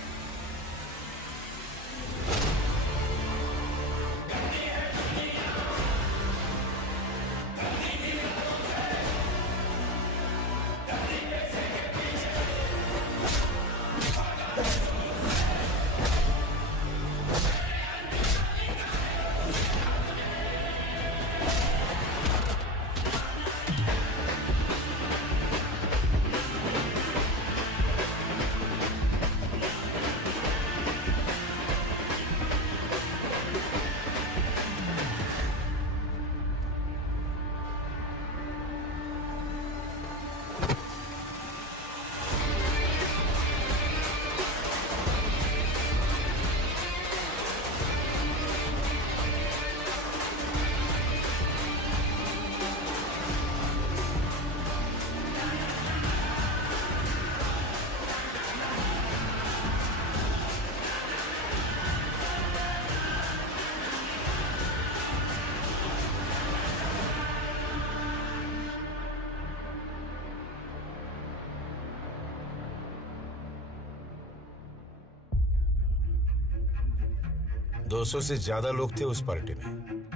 दो 200 से ज्यादा लोग थे उस पार्टी में,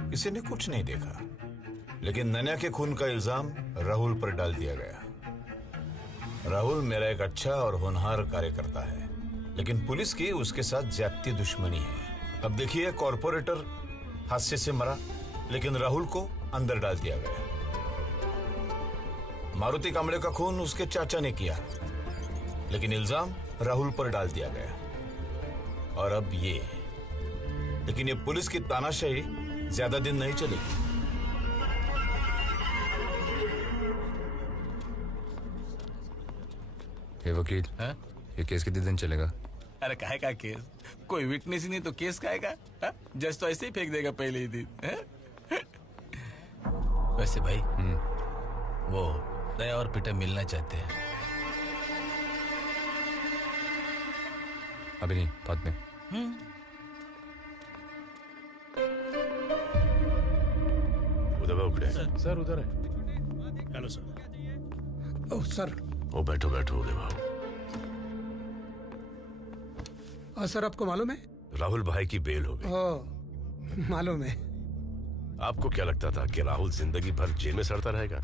किसी ने कुछ नहीं देखा, लेकिन नन्या के खून का इल्जाम राहुल पर डाल दिया गया। राहुल मेरा एक अच्छा और होनहार कार्यकर्ता है, लेकिन पुलिस की उसके साथ ज्यादती दुश्मनी है। अब देखिए, कॉर्पोरेटर हादसे से मरा, लेकिन राहुल को अंदर डाल दिया गया। मारुति कांबळे का खून उसके चाचा ने किया, लेकिन इल्जाम राहुल पर डाल दिया गया। और अब ये, लेकिन ये पुलिस की तानाशाही ज्यादा दिन नहीं चलेगी। ये वकील, ये केस कितने दिन चलेगा? अरे काहे का केस? कोई विटनेस ही नहीं तो केस काहे का? जज तो ऐसे ही फेंक देगा पहले ही दिन। वैसे भाई, वो दया और पीटर मिलना चाहते हैं। अभी नहीं, बाद में। उधर सर उधर है। Hello sir. Oh sir. ओ बैठो बैठो उदय बाबू। सर आपको मालूम है, राहुल भाई की बेल हो गई। ओह मालूम है। आपको क्या लगता था कि राहुल जिंदगी भर जेल में सड़ता रहेगा?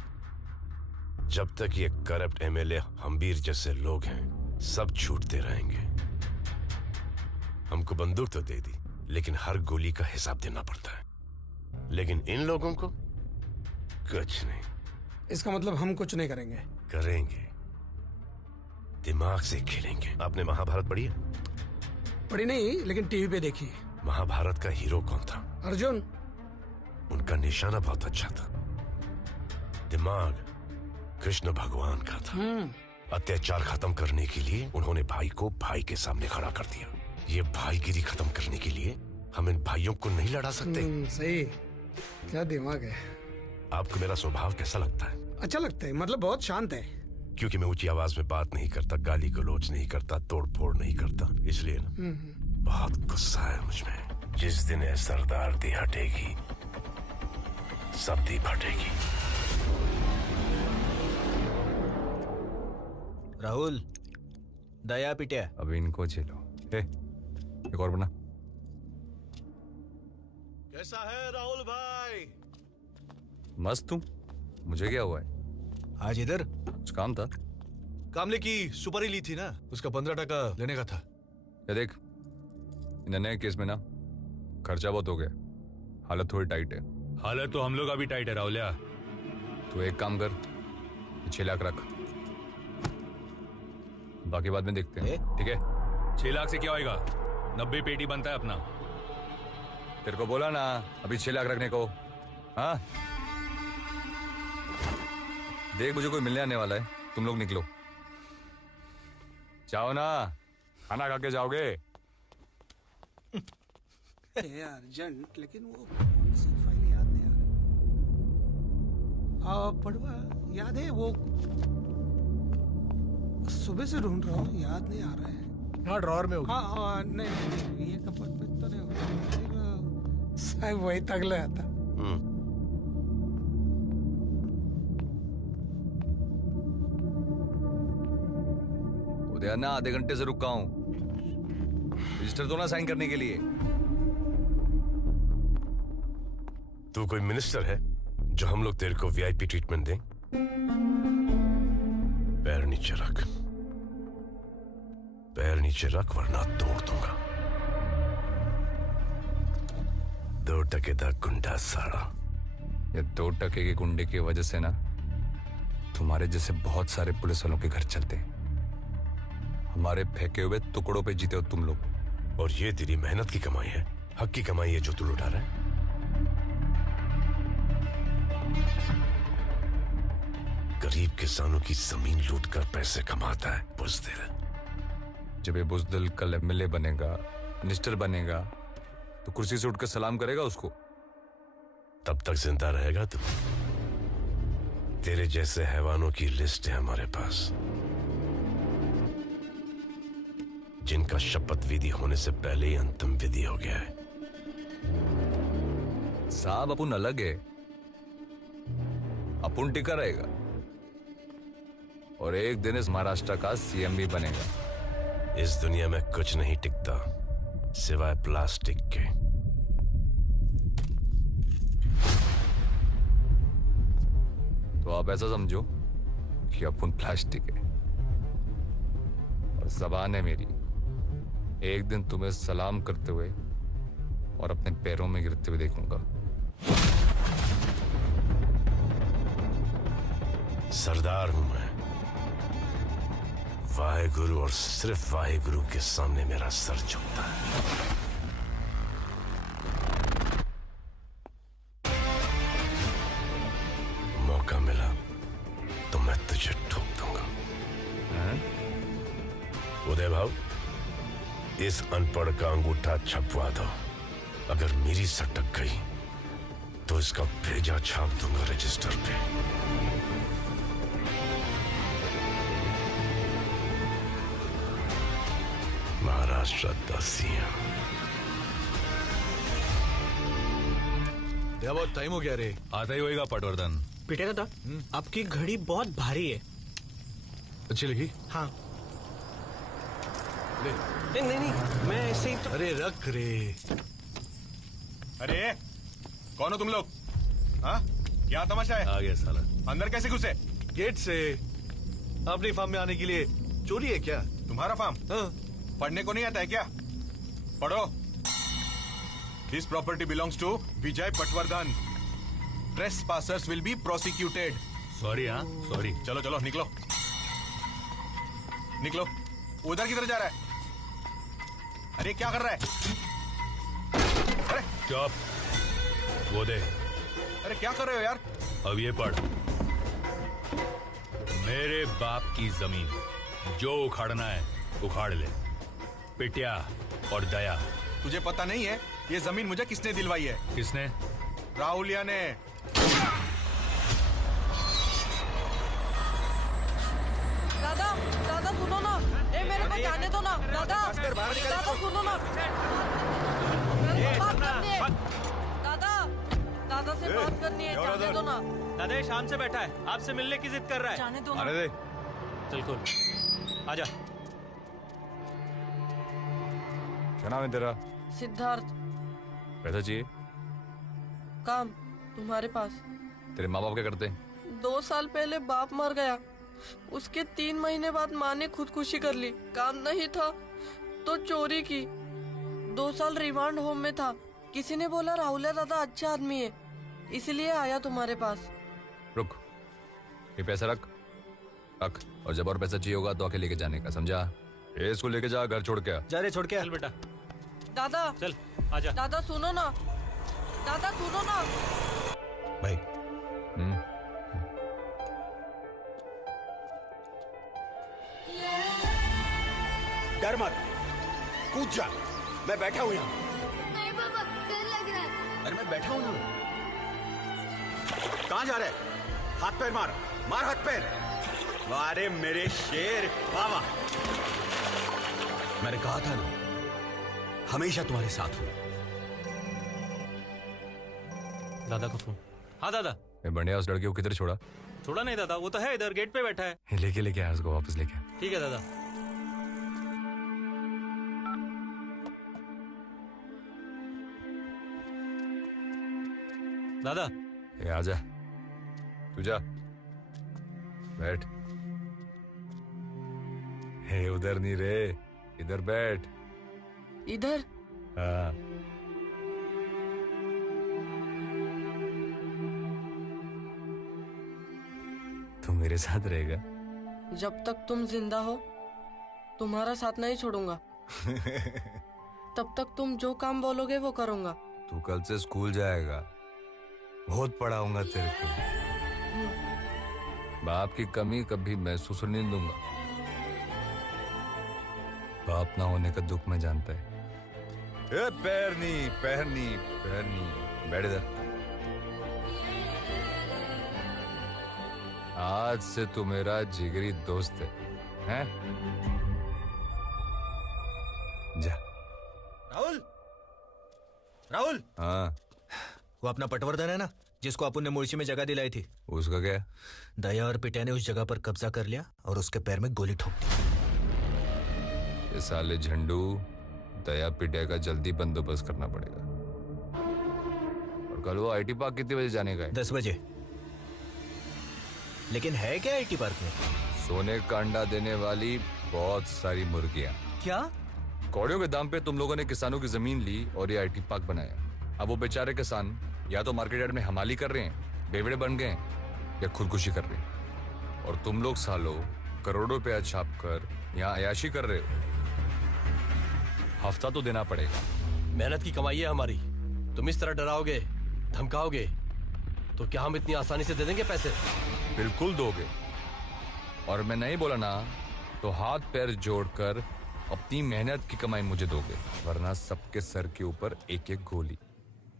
जब तक ये करप्ट एमएलए हम्बीर जैसे लोग हैं, सब छूटते रहेंगे। हमको बंदूक तो दे दी, लेकिन हर गोली का हिसाब देना पड़ता है। लेकिन इन लोगों को कुछ नहीं। इसका मतलब हम कुछ नहीं करेंगे? करेंगे, दिमाग से खेलेंगे। आपने महाभारत पढ़ी है? पढ़ी नहीं, लेकिन टीवी पे देखी। महाभारत का हीरो कौन था? अर्जुन। उनका निशाना बहुत अच्छा था। दिमाग कृष्ण भगवान का था। अत्याचार खत्म करने के लिए उन्होंने भाई को भाई के सामने खड़ा कर दिया। ये भाईगिरी खत्म करने के लिए हम इन भाइयों को नहीं लड़ा सकते। सही, क्या दिमाग है। आपको मेरा स्वभाव कैसा लगता है? अच्छा लगता है, मतलब बहुत शांत है। क्योंकि मैं ऊंची आवाज में बात नहीं करता, गाली गलौज नहीं करता, तोड़ फोड़ नहीं करता, इसलिए ना बहुत गुस्सा है मुझमें। जिस दिन ये सरदारदी हटेगी, सबदी फटेगी। राहुल, दया पिटिया। अब इनको झेलो। एक और बना। कैसा है राहुल भाई? मस्त हूँ। मुझे क्या हुआ है? आज इधर कुछ काम था। कामले की सुपारी ली थी ना, उसका 15% लेने का था। ये देख, इन नए केस में ना खर्चा बहुत हो गया, हालत थोड़ी टाइट है। हालत तो हम लोग अभी टाइट है राहुलिया। तू एक काम कर, 6 लाख रख। बाकी बाद में देखते हैं, ठीक है? 6 लाख से क्या होएगा? 90 पेटी बनता है अपना। तेरे को बोला ना अभी 6 लाख रखने को। हाँ देख, मुझे कोई मिलने आने वाला है, तुम लोग निकलो। जाओ ना, खाना खा के जाओगे। अर्जेंट, लेकिन वो कौन सी फाइल याद नहीं आ रही। पढ़वा याद है वो, सुबह से ढूंढ रहा हूँ, याद नहीं आ रहा है। हाँ ड्रॉअर में होगी। हाँ नहीं, ये कपट में तो नहीं होगा साहब, वही तगला आता। उदय ना आधे घंटे से रुका हूं, रजिस्टर तो ना साइन करने के लिए। तू कोई मिनिस्टर है जो हम लोग तेरे को वीआईपी ट्रीटमेंट दें? पैर नीचे रख, पैर नीचे रख वरना तोड़ दूंगा। 2 टके का गुंडा साड़ा। ये 2 टके के गुंडे की वजह से ना तुम्हारे जैसे बहुत सारे पुलिस वालों के घर चलते हैं। हमारे फेंके हुए टुकड़ों पे जीते हो तुम लोग। और ये तेरी मेहनत की कमाई है, हक की कमाई है जो तू लुटा रहा है। गरीब किसानों की जमीन लूटकर पैसे कमाता है बुज़दिल। जब ये बुज़दिल कल एमएलए बनेगा, मिनिस्टर बनेगा, तो कुर्सी से उठकर सलाम करेगा उसको? तब तक जिंदा रहेगा तू। तेरे जैसे हैवानों की लिस्ट है हमारे पास, जिनका शपथ विधि होने से पहले ही अंतिम विधि हो गया है। साहब अपन अलग है, अपन टिका रहेगा और एक दिन इस महाराष्ट्र का सीएम भी बनेगा। इस दुनिया में कुछ नहीं टिकता सिवाय प्लास्टिक के। तो आप ऐसा समझो कि अपन प्लास्टिक है और ज़बान है मेरी। एक दिन तुम्हें सलाम करते हुए और अपने पैरों में गिरते हुए देखूंगा। सरदार हूं मैं, वाहेगुरु और सिर्फ वाहेगुरु के सामने मेरा सर झुकता है। मौका मिला तो मैं तुझे ठोक दूंगा। उदय भाव, इस अनपढ़ का अंगूठा छपवा दो। अगर मेरी सटक गई तो इसका भेजा छाप दूंगा रजिस्टर पे। महाराष्ट्र दासियां। बहुत टाइम हो गया रे। आता ही होएगा पटवर्धन। पीटे दादा, आपकी घड़ी बहुत भारी है। अच्छी लगी? हाँ। नहीं, मैं ऐसे ही तो। अरे रख रे। अरे कौन हो तुम लोग? हाँ क्या तमाशा है? आ गया साला। अंदर कैसे घुसे? गेट से। अपनी फार्म में आने के लिए चोरी है क्या? तुम्हारा फार्म? हाँ। पढ़ने को नहीं आता है क्या? पढ़ो। This property belongs to Vijay Patwardhan. Trespassers will be prosecuted. Sorry. हाँ सॉरी। चलो चलो निकलो निकलो। उधर किधर जा रहा है? अरे क्या कर रहा है? अरे चुप। वो दे। अरे क्या कर रहे हो यार? अब ये पढ़। मेरे बाप की जमीन जो उखाड़ना है उखाड़ ले। पिटिया और दया। तुझे पता नहीं है ये जमीन मुझे किसने दिलवाई है? किसने? राहुलिया ने। दादा दादा सुनो ना, ए मेरे को जाने दो ना। दादा दादा सुनो ना, बात करनी है। दादा दादा से बात करनी है, जाने दो ना। दादा शाम से बैठा है, आपसे मिलने की जिद कर रहा है। जाने दो ना। अरे दे। चल खोल, आजा। क्या नाम है तेरा? सिद्धार्थ। पैसा चाहिए? काम तुम्हारे पास। तेरे माँ बाप क्या करते हैं? 2 साल पहले बाप मर गया, उसके 3 महीने बाद माँ ने खुदकुशी कर ली। काम नहीं था तो चोरी की। 2 साल रिमांड होम में था। किसी ने बोला राहुल दादा अच्छा आदमी है, इसलिए आया तुम्हारे पास। रुक, ये पैसा रख, रख, और जब और पैसा चाहिए होगा तो आके लेके जाने का, समझा? इसको लेके जा, घर छोड़ के आ। जा रे, छोड़ के आ। चल बेटा दादा चल आजा। दादा सुनो ना, दादा सुनो ना। भाई डर मत, कूद जा, मैं बैठा हूं यहाँ। नहीं पापा, डर लग रहा है। अरे मैं बैठा हूं ना। कहां जा रहे? हाथ पैर मार, मार हाथ पैर। अरे मेरे शेर, वाह वाह। मैंने कहा था ना, हमेशा तुम्हारे साथ हूं। दादा का फोन। हाँ दादा। बढ़िया, उस लड़के को किधर छोड़ा? छोड़ा नहीं दादा, वो तो है इधर गेट पे बैठा है। लेके आया उसको, वापस लेके। ठीक है दादा। दादा ये आजा, तू जा, बैठ। हे उधर नहीं रे, इधर बैठ। इधर? हाँ। तू मेरे साथ रहेगा? जब तक तुम जिंदा हो तुम्हारा साथ नहीं छोड़ूंगा। तब तक तुम जो काम बोलोगे वो करूंगा। तू कल से स्कूल जाएगा, बहुत पढ़ाऊंगा तेरे को। बाप की कमी कभी महसूस नहीं दूंगा। बाप ना होने का दुख मैं जानता है। पैरनी, बैठ इधर। आज से तू मेरा जिगरी दोस्त है, हैं? जा। राहुल। हाँ, वो अपना पटवर्धन है ना, जिसको अपन ने मुर्शी में जगह दिलाई थी। उसका क्या? दया और पिटिया ने उस जगह पर कब्जा कर लिया और उसके पैर में गोली ठोक दी। ये साले झंडू, दया पिटिया का जल्दी बंदोबस्त करना पड़ेगा। और कल वो आईटी पार्क कितने बजे जाने का है? 10 बजे। लेकिन है क्या आईटी पार्क में? सोने का अंडा देने वाली बहुत सारी मुर्गियां। क्या? कौड़ियों के दाम पे तुम लोगों ने किसानों की जमीन ली और ये आईटी पार्क बनाया। अब वो बेचारे किसान या तो मार्केट यार्ड में हमाली कर रहे हैं, बेवड़े बन गए हैं, या खुदकुशी कर रहे हैं। और तुम लोग सालों करोड़ों रुपया छाप कर यहाँ अयाशी कर रहे हो। हफ्ता तो देना पड़ेगा। मेहनत की कमाई है हमारी, तुम इस तरह डराओगे, धमकाओगे तो क्या हम इतनी आसानी से दे देंगे पैसे? बिल्कुल दोगे। और मैं नहीं बोला ना तो हाथ पैर जोड़कर अपनी मेहनत की कमाई मुझे दोगे, वरना सबके सर के ऊपर एक एक गोली।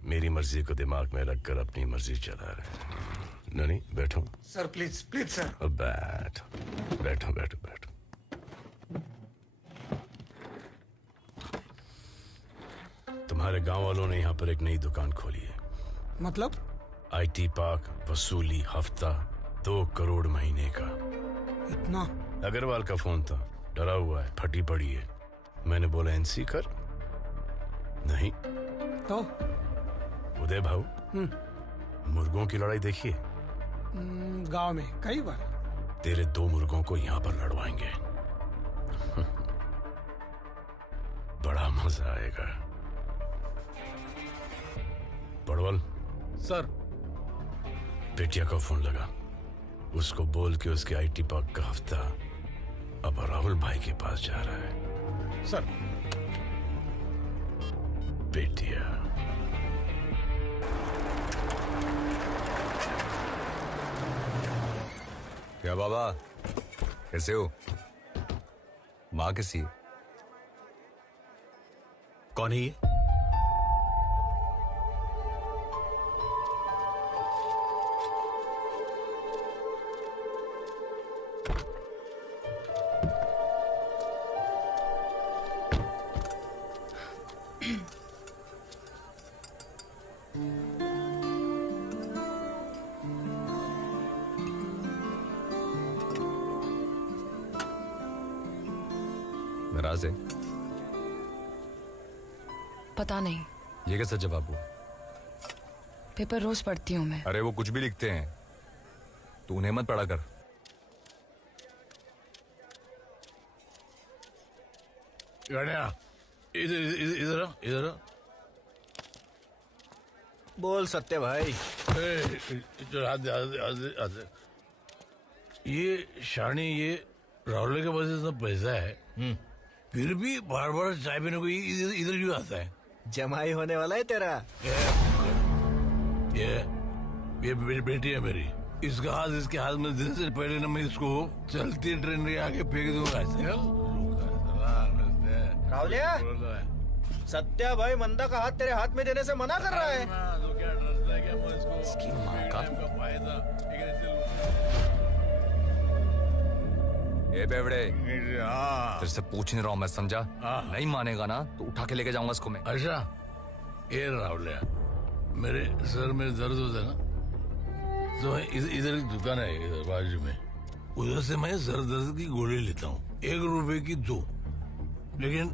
मेरी मर्जी को दिमाग में रखकर अपनी मर्जी चला रहे। नहीं, बैठो सर, प्लीज प्लीज सर। अब बैठो। तुम्हारे गांव वालों ने यहाँ पर एक नई दुकान खोली है। मतलब? आईटी पार्क, वसूली हफ्ता 2 करोड़ महीने का। इतना? अग्रवाल का फोन था, डरा हुआ है, फटी पड़ी है। मैंने बोला एनसी कर, नहीं तो उदय भाऊ, मुर्गों की लड़ाई देखिए। गांव में कई बार। तेरे 2 मुर्गों को यहाँ पर लड़वाएंगे। बड़ा मजा आएगा। पड़वल सर। बेटिया का फोन लगा, उसको बोल के उसके आईटी पार्क का हफ्ता अब राहुल भाई के पास जा रहा है। सर। बेटिया, क्या बाबा, कैसे हो? माँ कैसी है? कौन है ये? नाराज है? पता नहीं, ये कैसा जवाब हुआ? पेपर रोज पढ़ती हूँ मैं। अरे वो कुछ भी लिखते हैं, तू उन्हें मत पढ़ा कर। इधर बोल सत्य भाई। ये शानी, ये राहुल के पास इतना पैसा है, फिर भी बार बार चाय पीने को इधर क्यों आता है? जमाई होने वाला है तेरा। ये बेटी है मेरी, इसका हाथ इसके हाथ में देने से पहले ना मैं इसको चलती ट्रेन के आगे फेंक दूंगा। राहुलिया, सत्या भाई मंदा का हाथ तेरे हाथ में देने से मना कर रहा है। इसकी माँ का। ए बेवड़े, तेरे से पूछ नहीं रहा हूँ मैं, समझा? नहीं मानेगा ना तो उठा के लेके जाऊंगा इसको मैं। अच्छा, ये राहुलिया, मेरे सर में दर्द होता है ना, तो इधर एक दुकान है इधर बाजू में, उधर से मैं सर दर्द की गोली लेता हूँ, 1 रुपए की 2, लेकिन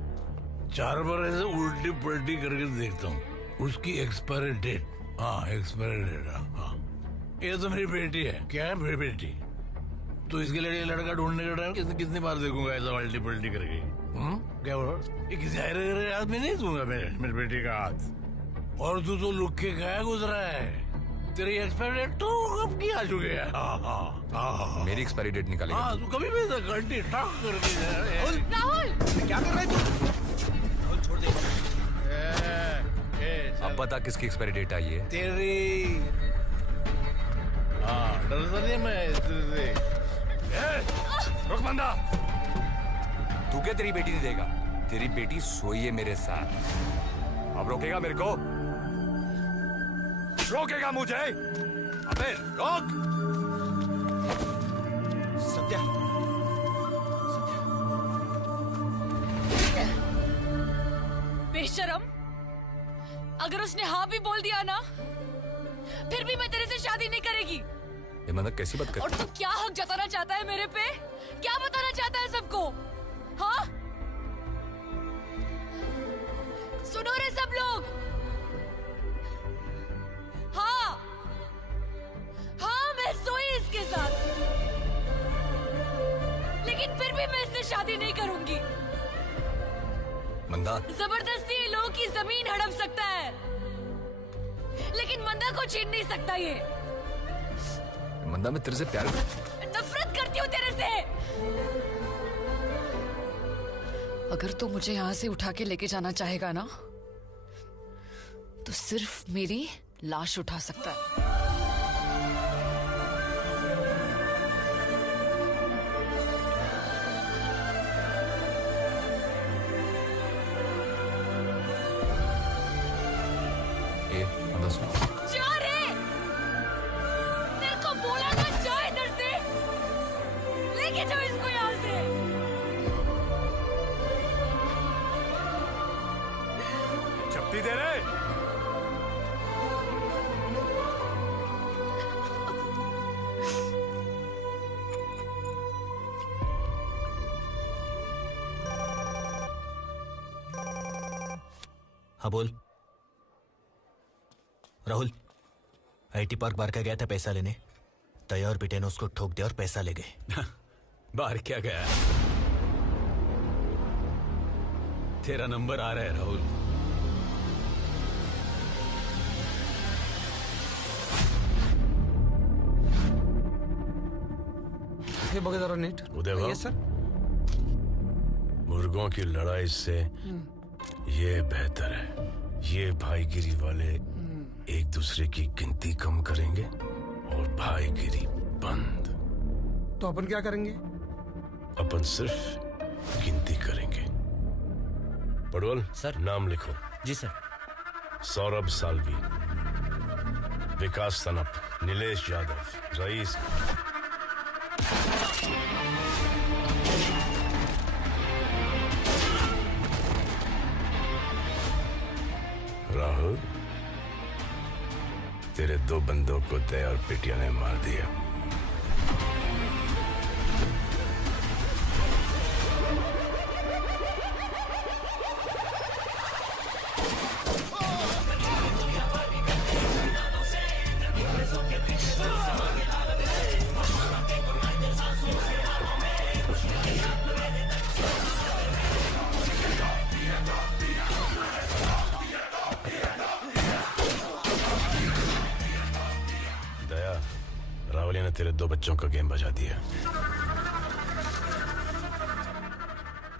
4 बार ऐसे उल्टी पलटी करके देखता हूँ, उसकी एक्सपायरी डेट, हाँ एक्सपायरी डेट, हाँ। ये तो मेरी बेटी है। क्या है मेरी बेटी? तो इसके लिए लड़का ढूंढने का टाइम कितनी बार देखूंगा ऐसा उल्टी पलटी करके? क्या बोल? ये किसी हाथ में नहीं दूंगा मेरी बेटी का हाथ। और तू तो लुक के गया गुजरा है, तेरी एक्सपायरी डेट तो कब की आ चुकी है? मेरी एक्सपायरी डेट निकालेगा? हाँ, तू कभी भी घंटी टॉक करके। राहुल, क्या कर रहा है तू? राहुल छोड़ दे। अब बता किसकी एक्सपायरी डेट आई है? तेरी। हाँ, डरता नहीं मैं तेरे। रुक बंदा, तू क्या तेरी बेटी नहीं देगा? तेरी बेटी सोई है मेरे साथ। अब रोकेगा मेरे को? रोकेगा मुझे? अबे रोक! सत्या, बेशरम, अगर उसने हाँ भी बोल दिया ना, फिर भी मैं तेरे से शादी नहीं करेगी। ये मतलब कैसी बात कर? और तू क्या हक जताना चाहता है मेरे पे? क्या बताना चाहता है सबको? हाँ, सुनो रे सब लोग। हाँ हाँ, मैं सोई इसके साथ, लेकिन फिर भी मैं इससे शादी नहीं करूंगी। मंदा, जबरदस्ती लोगों की जमीन हड़प सकता है, लेकिन मंदा को छीन नहीं सकता ये। मंदा, मैं तेरे से प्यार नफरत करती हूँ तेरे से। अगर तू मुझे यहाँ से उठा के लेके जाना चाहेगा ना, तो सिर्फ मेरी लाश उठा सकता है। जा रे, तेरे को बोला ना, जा इधर से, लेके जाओ इसको यहाँ से। चप्पी दे रहे। हाँ बोल। राहुल, आईटी पार्क बार का गया था पैसा लेने, तैयार और बेटे ने उसको ठोक दिया और पैसा ले गए। बाहर क्या गया? तेरा नंबर आ रहा है राहुल। हे बघा जरा नीट। उदय भाऊ, यस सर। मुर्गों की लड़ाई से ये बेहतर है, ये भाईगिरी वाले एक दूसरे की गिनती कम करेंगे और भाईगिरी बंद। तो अपन क्या करेंगे? अपन सिर्फ गिनती करेंगे। पड़वल सर, नाम लिखो। जी सर। सौरभ साल्वी, विकास तनप, नीलेश यादव, रईस। राहुल, तेरे 2 बंदों को दया और पिटिया ने मार दिया। मैंने तेरे 2 बच्चों का गेम बजा दिया।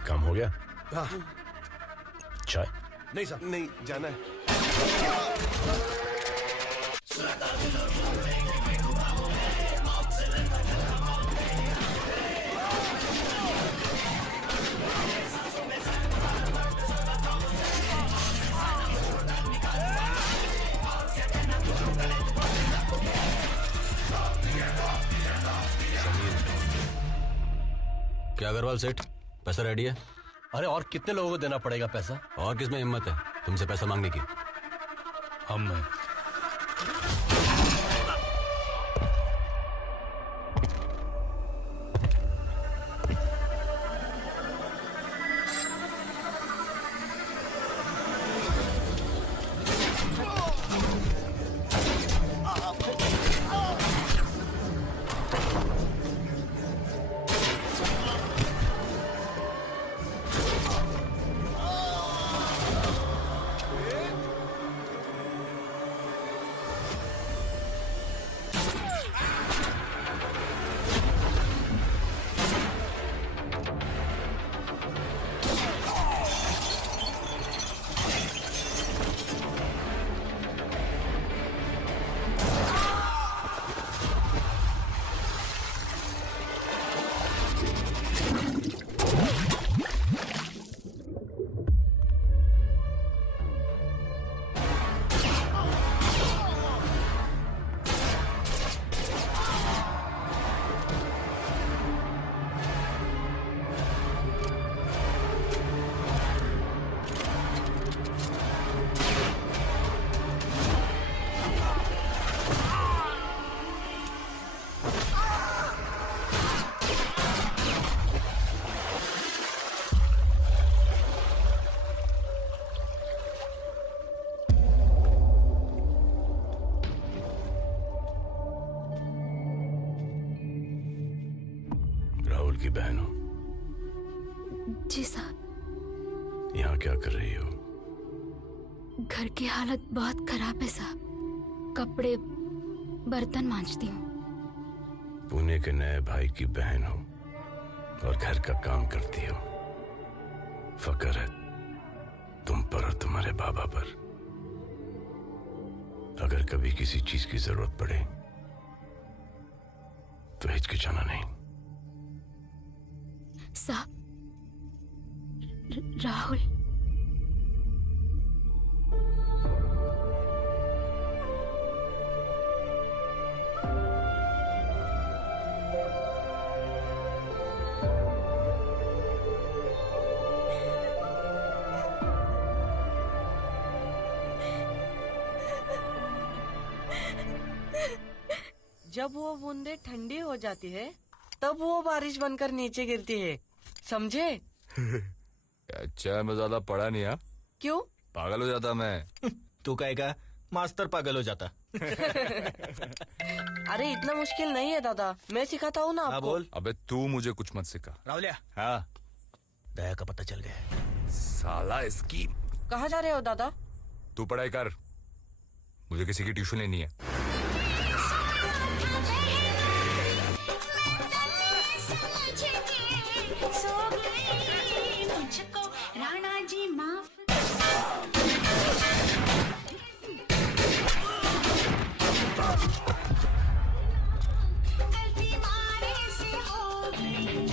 काम हो गया? हाँ। चाय? नहीं साहब, नहीं जाना है। क्या अग्रवाल सेठ, पैसा रेडी है? अरे और कितने लोगों को देना पड़ेगा पैसा? और किसमें हिम्मत है तुमसे पैसा मांगने की? हम में। की बहन हो? जी साहब। यहाँ क्या कर रही हो? घर की हालत बहुत खराब है साहब, कपड़े बर्तन मांजती हूँ। पुणे के नए भाई की बहन हो और घर का काम करती हो। फकर है तुम पर और तुम्हारे बाबा पर। अगर कभी किसी चीज की जरूरत पड़े तो हिचकिचाना नहीं। साहब, राहुल जब वो बूंदे ठंडी हो जाती है तब वो बारिश बनकर नीचे गिरती है, समझे? अच्छा, मैं ज्यादा पढ़ा नहीं। हाँ, क्यों? पागल हो जाता मैं। तू कहेगा मास्टर पागल हो जाता। अरे इतना मुश्किल नहीं है दादा, मैं सिखाता हूँ ना आपको। बोल। अबे तू मुझे कुछ मत सिखा। राहुलिया, हाँ, दया का पता चल गया। साला इसकी। कहाँ जा रहे हो दादा? तू पढ़ाई कर, मुझे किसी की ट्यूशन लेनी है। राणा जी माफ। गलती मारे से हो गई।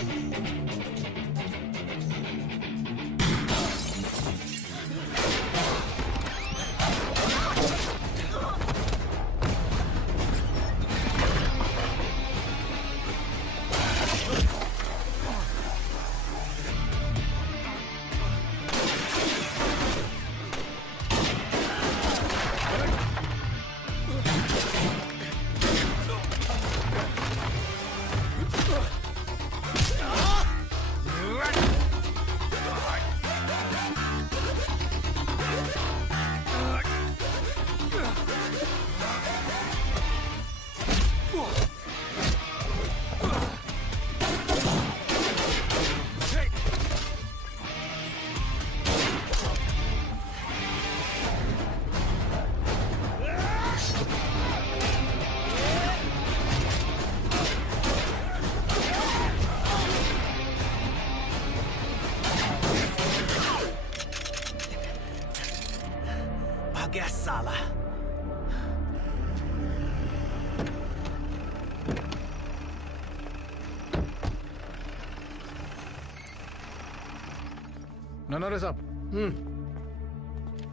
ननोरे साहब।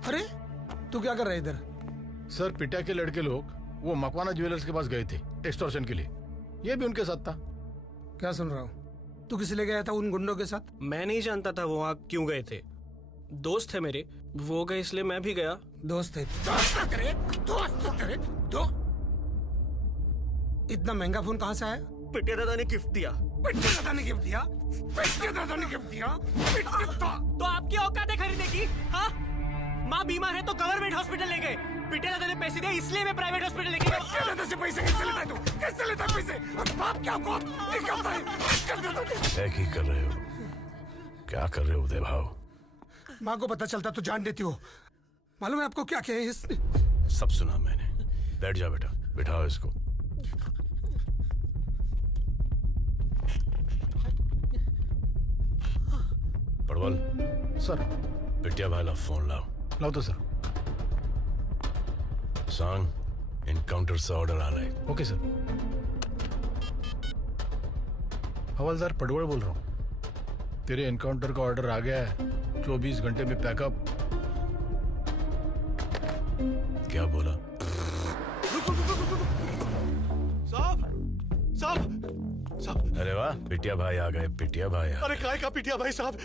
अरे तू क्या कर रहा है इधर? सर पिटिया के लड़के लोग वो मकवाना ज्वेलर्स के पास गए थे एक्सटॉर्शन के लिए, ये भी उनके साथ था। क्या सुन रहा हूँ? तू किस लिए गया था उन गुंडों के साथ? मैं नहीं जानता था वो वहाँ क्यों गए थे। दोस्त थे मेरे, वो गए इसलिए मैं भी गया। दोस्त थे? इतना महंगा फोन कहाँ से आया? पिटिया दादा ने गिफ्ट दिया। पिटिया दादा ने गिफ्ट दिया? पिटिया दादा ने गिफ्ट दिया? तो आपकी औकात है खरीदने की? हाँ, माँ बीमार है तो गवर्नमेंट हॉस्पिटल ले गए। पिटिया दादा ने पैसे दिए इसलिए मैं प्राइवेट हॉस्पिटल लेके गया। पिटिया दादा से पैसे कैसे लेता है तू? कैसे लेता है पैसे? और बाप क्या को निकलता है? क्या कर रहे हो? क्या कर रहे हो उदय भाव? माँ को पता चलता तो जान देती हो। मालूम है आपको क्या कहे इसने? सब सुना मैंने। बैठ जा बेटा, बिठाओ इसको। पड़वल सर। पिटिया भाई ला फोन लाओ। लाओ तो सर। सांग एनकाउंटर से ऑर्डर आ रहा है। Okay sir. हवलदार पडवल बोल रहा हूँ। तेरे एनकाउंटर का ऑर्डर आ गया है, 24 घंटे में पैकअप। क्या बोला? साहब। अरे वाह, पिटिया भाई आ गए। पिटिया भाई अरे काय का पिटिया भाई साहब?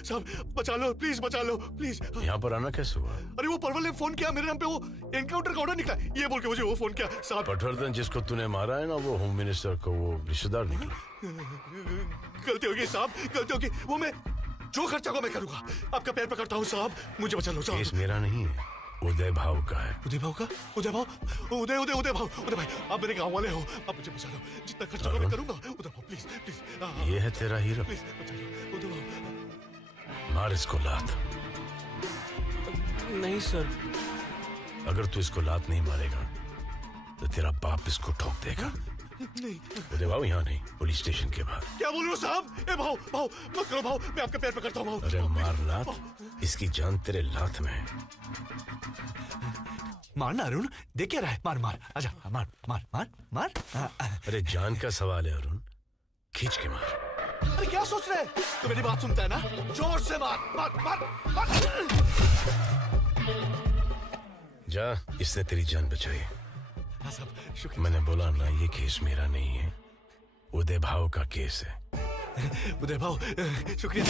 बचा लो प्लीज, बचा लो प्लीज। यहाँ पर आना कैसे हुआ? अरे वो परवल ने फोन किया मेरे नाम पे, वो एनकाउंटर का ऑर्डर निकला, ये बोल के मुझे वो फोन किया साहब। पटवर्धन जिसको तूने मारा है ना, वो होम मिनिस्टर को वो रिश्तेदार निकला। गलती होगी साहब, गलती होगी। वो मैं जो खर्चा को मैं करूंगा। आपका पैर पकड़ता हूँ साहब, मुझे बचा लो साहब। केस मेरा नहीं है, उदय भाव का है। उदय भाव का? उदय भाव? उदय उदय उदय भाव। उदय भाई आप मेरे गांव वाले हो, आप मुझे बचा लो। जितना खर्चा मैं करूंगा। उदय भाव प्लीज प्लीज। ये है तेरा हीरो। प्लीज बचा लो उदय भाव। मार इसको लात। नहीं सर। अगर तू इसको लात नहीं मारेगा तो तेरा बाप इसको ठोक देगा। नहीं उदय भाव यहाँ नहीं, पुलिस स्टेशन के बाहर। क्या बोल रहे हो साहब? ए भाव भाव मत करो भाव, मैं आपका पैर पकड़ता हूँ। अरे मार लात, इसकी जान तेरे लात में है। मारना अरुण, देख क्या रहा है? मार मार, आजा मार मार मार मार। अरे जान का सवाल है अरुण, खींच के मार। अरे क्या सोच रहे हैं? तो मेरी बात सुनता है ना? जोर से मार मार मार मार। जा, इसने तेरी जान बचाई। हाँ साहब, शुक्रिया। मैंने बोला ना, ये केस मेरा नहीं है, उदय भाव का केस है। उदय भाव शुक्रिया।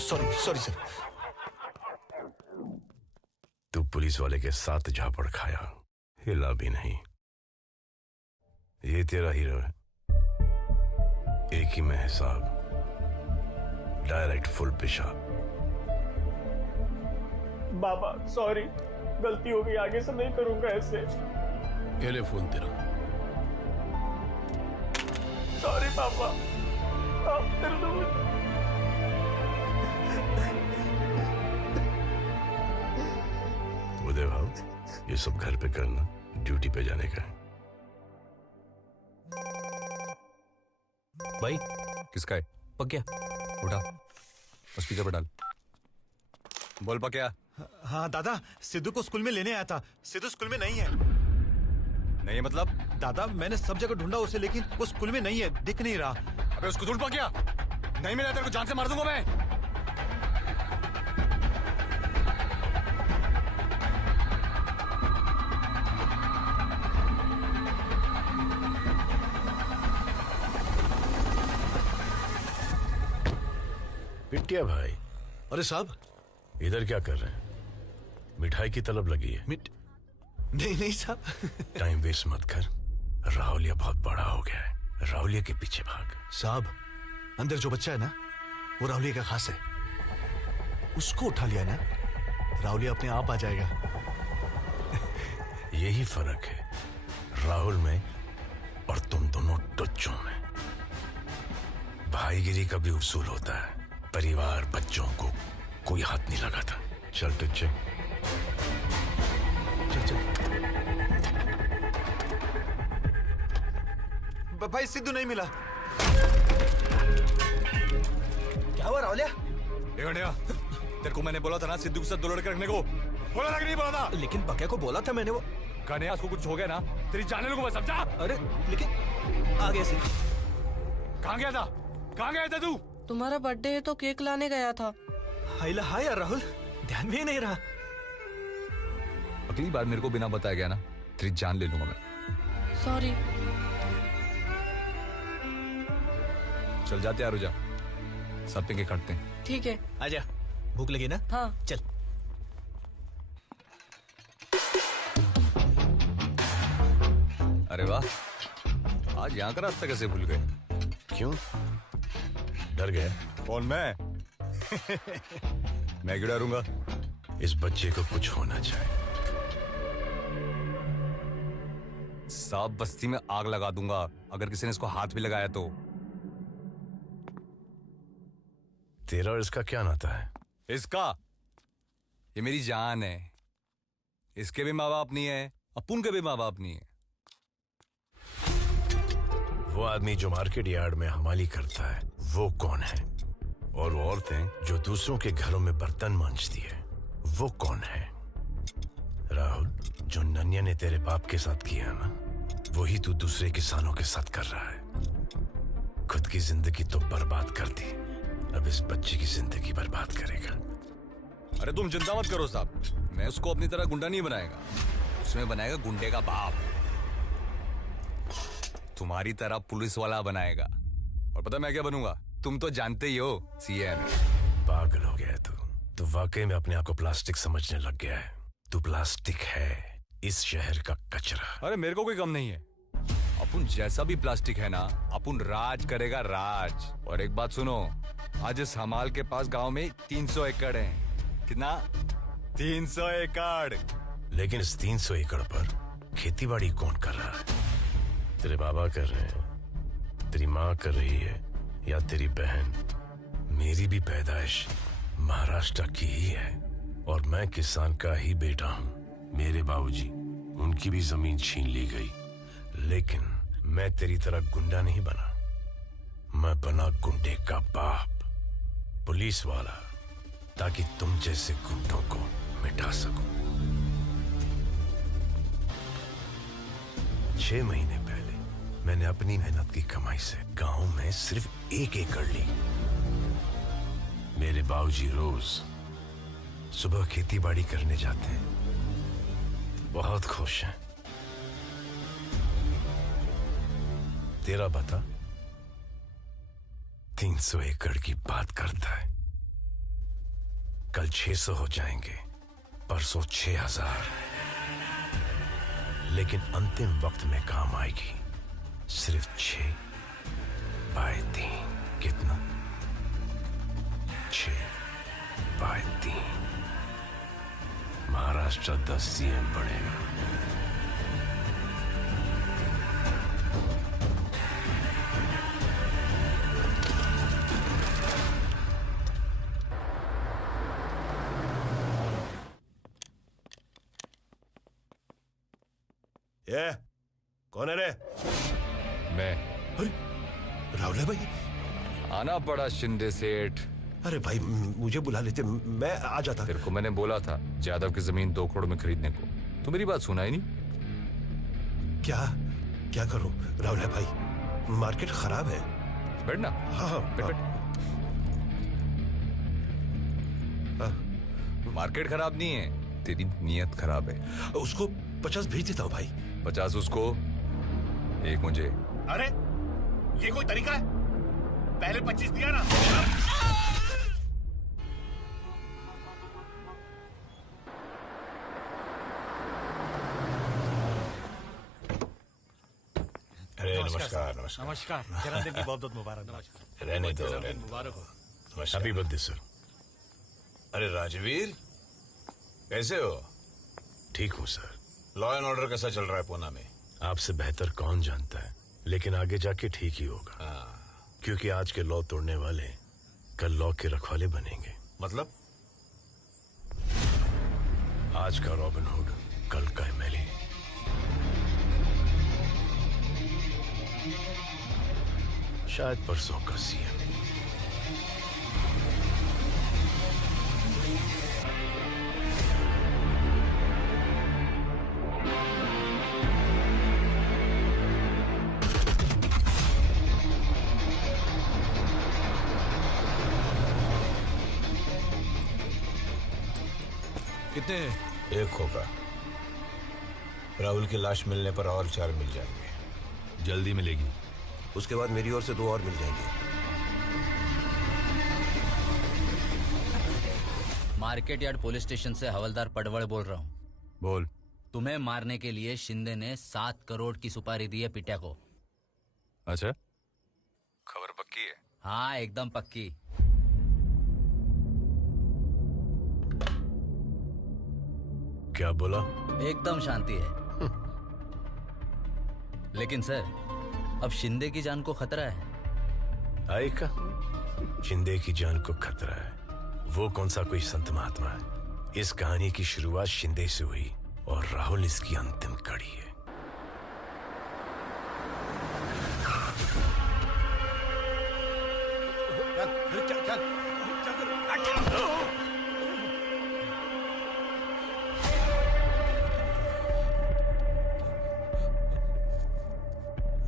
Sorry sorry sir. तू पुलिस वाले के साथ झापड़ खाया, हिला भी नहीं। ये तेरा हीरो है, एक ही में हिसाब, डायरेक्ट फुल पेशाब। बाबा सॉरी, गलती हो गई, आगे से नहीं करूंगा ऐसे। ये ले फोन तेरा। सॉरी पापा, आप कर दो। उदय भाव, ये सब घर पे करना, ड्यूटी पे जाने का है। भाई किसका है? पक्या उठा, स्पीकर पे डाल। बोल पक्या। हाँ दादा, सिद्धू को स्कूल में लेने आया था। सिद्धू स्कूल में नहीं है। नहीं है मतलब? दादा मैंने सब जगह ढूंढा उसे, लेकिन वो स्कूल में नहीं है, दिख नहीं रहा। अबे उसको ढूंढ पक्या, नहीं मिला तेरे को जान से मार दूंगा मैं। पिटिया भाई। अरे साहब, इधर क्या कर रहे हैं? मिठाई की तलब लगी है? नहीं नहीं साहब। टाइम वेस्ट मत कर, राहुलिया बहुत बड़ा हो गया है, राहुलिया के पीछे भाग। साहब, अंदर जो बच्चा है ना, वो राहुलिया का खास है। उसको उठा लिया ना, राहुलिया अपने आप आ जाएगा। यही फर्क है राहुल में और तुम दोनों टुच्चों में। भाईगिरी का भी उसूल होता है, परिवार बच्चों को कोई हाथ नहीं लगाता। चल टुच्चे, चल चल। भाई सिद्धू नहीं मिला। क्या हुआ राहुलिया? तेरे को मैंने बोला था ना सिद्धू के साथ 2 लड़के रखने को, बोला था कि नहीं बोला था? लेकिन पक्या को बोला था मैंने। वो कन्हैया को कुछ हो गया ना, तेरी जाने को मैं समझा। अरे लेकिन आगे से कहाँ गया था? कहाँ गया था तू? तुम्हारा बर्थडे है तो केक लाने गया था। हाय यार राहुल, ध्यान में ही नहीं रहा। अगली बार मेरे को बिना बताया गया ना, तेरी जान ले लूंगा मैं। सॉरी। चल जाते यार, रुजा सब पे के काटते हैं। ठीक है, आजा। भूख लगी ना? हाँ चल। अरे वाह, आज यहाँ का रास्ता कैसे भूल गए? क्यों? डर गए? कौन मैं? मैं क्यों डरूंगा? इस बच्चे को कुछ होना चाहिए। सब बस्ती में आग लगा दूंगा अगर किसी ने इसको हाथ भी लगाया तो। तेरा और इसका क्या नाता है? इसका? ये मेरी जान है। इसके भी माँ बाप नहीं है, अपुन के भी माँ बाप नहीं है। वो आदमी जो मार्केट यार्ड में हमाली करता है वो कौन है? और वो औरतें जो दूसरों के घरों में बर्तन मांजती है वो कौन है? राहुल, जो नन्या ने तेरे बाप के साथ किया ना, वही तू दूसरे किसानों के साथ कर रहा है। खुद की जिंदगी तो बर्बाद कर दी, अब इस बच्चे की जिंदगी बर्बाद करेगा। अरे तुम चिंता मत करो साहब, मैं उसको अपनी तरह गुंडा नहीं बनाएगा, उसमें बनाएगा गुंडे का बाप। तुम्हारी तरह पुलिस वाला बनाएगा। और पता मैं क्या बनूंगा? तुम तो जानते ही हो, सीएम। पागल हो गया है तू वाकई में अपने आप को प्लास्टिक समझने लग गया है। तू प्लास्टिक है, इस शहर का कचरा। अरे मेरे को कोई कम नहीं है। अपुन जैसा भी प्लास्टिक है ना, अपुन राज करेगा राज। और एक बात सुनो, आज इस हमाल के पास गांव में 300 एकड़ है। कितना? 300 एकड़। लेकिन इस 300 एकड़ पर खेतीबाड़ी कौन कर रहा है? तेरे बाबा कर रहे हैं, तेरी माँ कर रही है, या तेरी बहन? मेरी भी पैदाइश महाराष्ट्र की ही है और मैं किसान का ही बेटा हूँ। मेरे बाबूजी, उनकी भी जमीन छीन ली गई, लेकिन मैं तेरी तरह गुंडा नहीं बना। मैं बना गुंडे का बाप, पुलिस वाला, ताकि तुम जैसे गुंडों को मिटा सकूं। 6 महीने पहले मैंने अपनी मेहनत की कमाई से गांव में सिर्फ 1 एकड़ ली। मेरे बाबूजी रोज सुबह खेती बाड़ी करने जाते हैं, बहुत खुश हैं। तेरा बता 300 एकड़ की बात करता है। कल 600 हो जाएंगे, परसों 6000, लेकिन अंतिम वक्त में काम आएगी सिर्फ 6/3। कितना? 6/3। महाराष्ट्र 10 सीएम बढ़ेगा। ये कौन है रे? मैं। अरे राहुल है भाई। आना पड़ा शिंदे सेठ। अरे भाई मुझे बुला लेते, मैं आ जाता। तेरे को मैंने बोला था जादव की जमीन 2 करोड़ में खरीदने को, तो मेरी बात सुना ही नहीं। क्या करूं राहुल है भाई, मार्केट खराब है। बैठना। हाँ बैठ। मार्केट खराब नहीं है, तेरी नीयत खराब है। उसको 50 भेज देता हूँ भाई। 50 उसको, 1 मुझे। अरे ये कोई तरीका है? पहले 25 दिया ना। अरे नमस्कार। नमस्कार। जन्मदिन की बहुत बहुत मुबारक। रहने दो, मुबारक हो। Happy birthday sir. अरे राजवीर, कैसे हो? ठीक हूँ सर। लॉ एंड ऑर्डर कैसा चल रहा है पूना में? आपसे बेहतर कौन जानता है, लेकिन आगे जाके ठीक ही होगा। क्योंकि आज के लॉ तोड़ने वाले कल लॉ के रखवाले बनेंगे। मतलब? आज का रॉबिन हुड कल का एमएलए। शायद परसों का सीएम। कितने हैं? एक होगा। राहुल की लाश मिलने पर और 4 मिल जाएंगे। जल्दी मिलेगी। उसके बाद मेरी ओर से 2 और मिल जाएंगे। मार्केट यार्ड पुलिस स्टेशन से हवलदार पडवल बोल रहा हूँ। बोल। तुम्हें मारने के लिए शिंदे ने 7 करोड़ की सुपारी दी है पिट्या को। अच्छा, खबर पक्की है? हाँ, एकदम पक्की। क्या बोला? एकदम शांति है। लेकिन सर, अब शिंदे की जान को खतरा है। आई का शिंदे की जान को खतरा है? वो कौन सा कोई संत महात्मा है? इस कहानी की शुरुआत शिंदे से हुई और राहुल इसकी अंतिम कड़ी है।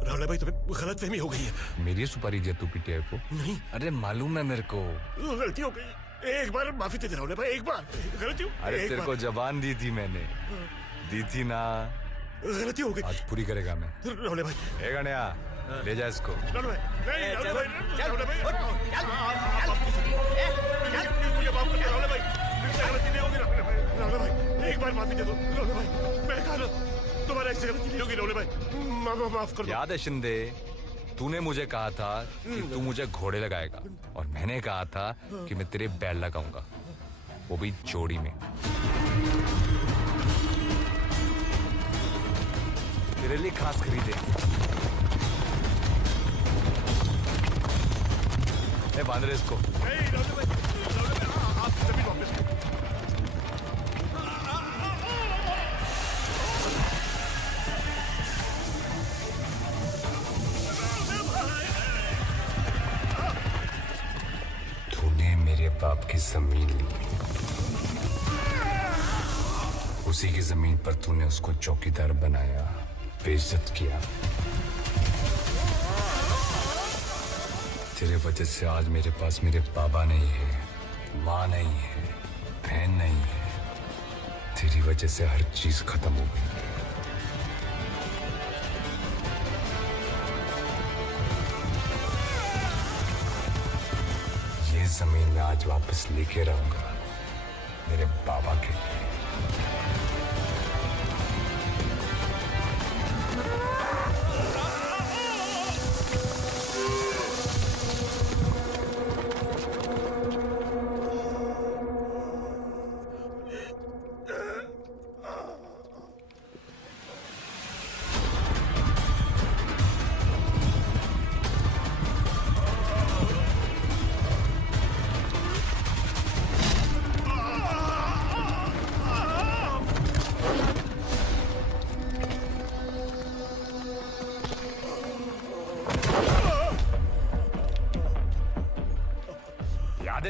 राहुल भाई, तुम्हें गलतफहमी हो गई है। मेरी सुपारी दिया तू पिटिया को? नहीं। अरे मालूम है मेरे को। गलती हो गई। एक बार माफी दे दे राहुल भाई, एक बार। गलती हो। अरे तेरे को जबान दी थी मैंने, दी थी ना। गलती हो गई। आज पूरी करेगा मैं। राहुल भाई। ए गणिया, ले जा इसको। राहुल भाई, नहीं राहुल भाई, राहुल भाई, मुझे माफ कर दो राहुल भाई, मुझसे गलती नहीं होगी राहुल भाई, एक बार माफी दे दो राहुल भाई, मैं कहा ना तुम्हारा ऐसी गलती नहीं होगी राहुल भाई, माफ कर दो। याद है शिंदे, तूने मुझे कहा था कि तू मुझे घोड़े लगाएगा और मैंने कहा था कि मैं तेरे बैल लगाऊंगा, वो भी जोड़ी में। तेरे लिए खास खरीदे। ए बांध रहे इसको। आप जमीन वापस। तूने मेरे बाप की जमीन ली, उसी की जमीन पर तूने उसको चौकीदार बनाया, बेइज्जत किया। तेरे वजह से आज मेरे पास मेरे बाबा नहीं है, माँ नहीं है, बहन नहीं है। तेरी वजह से हर चीज खत्म हो गई। ये जमीन मैं आज वापस लेके रहूंगा मेरे बाबा के लिए।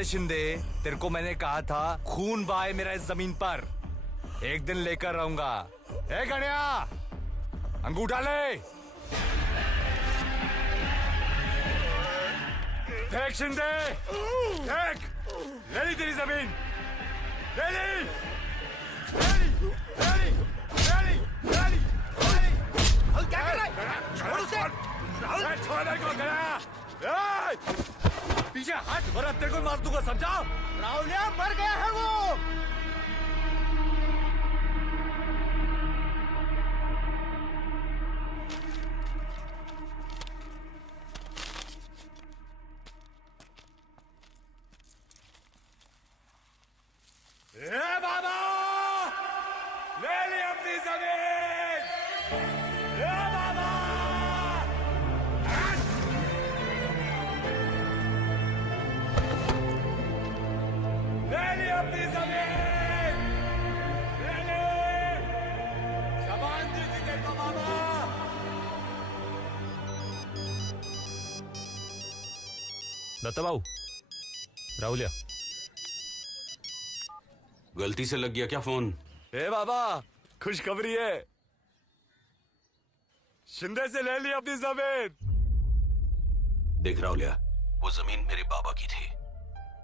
शिंदे, तेरे को मैंने कहा था खून बहाए मेरा इस जमीन पर, एक दिन लेकर रहूंगा। ए गणिया, अंगूठा ले। फेंक शिंदे, फेंक। ले ली तेरी जमीन, ले ली, ले ली, ले ली, ले ली, ले ली, ले ली। क्या कर रहा है? छोड़ उसे। छोड़ दे को गणिया। पीछे हट वरना तेरे को मार दूंगा, समझा? राहुलिया मर गया है वो। ए बाबा, ले ली अपनी जमीन। ए बाबा, अपनी जमीन ले ले। जबान दी थी तेरे को बाबा। दत्ता बाबू, राहुलिया। गलती से लग गया क्या फोन? ए बाबा, खुशखबरी है, शिंदे से ले ली अपनी जमीन। देख राहुलिया, वो जमीन मेरे बाबा की थी।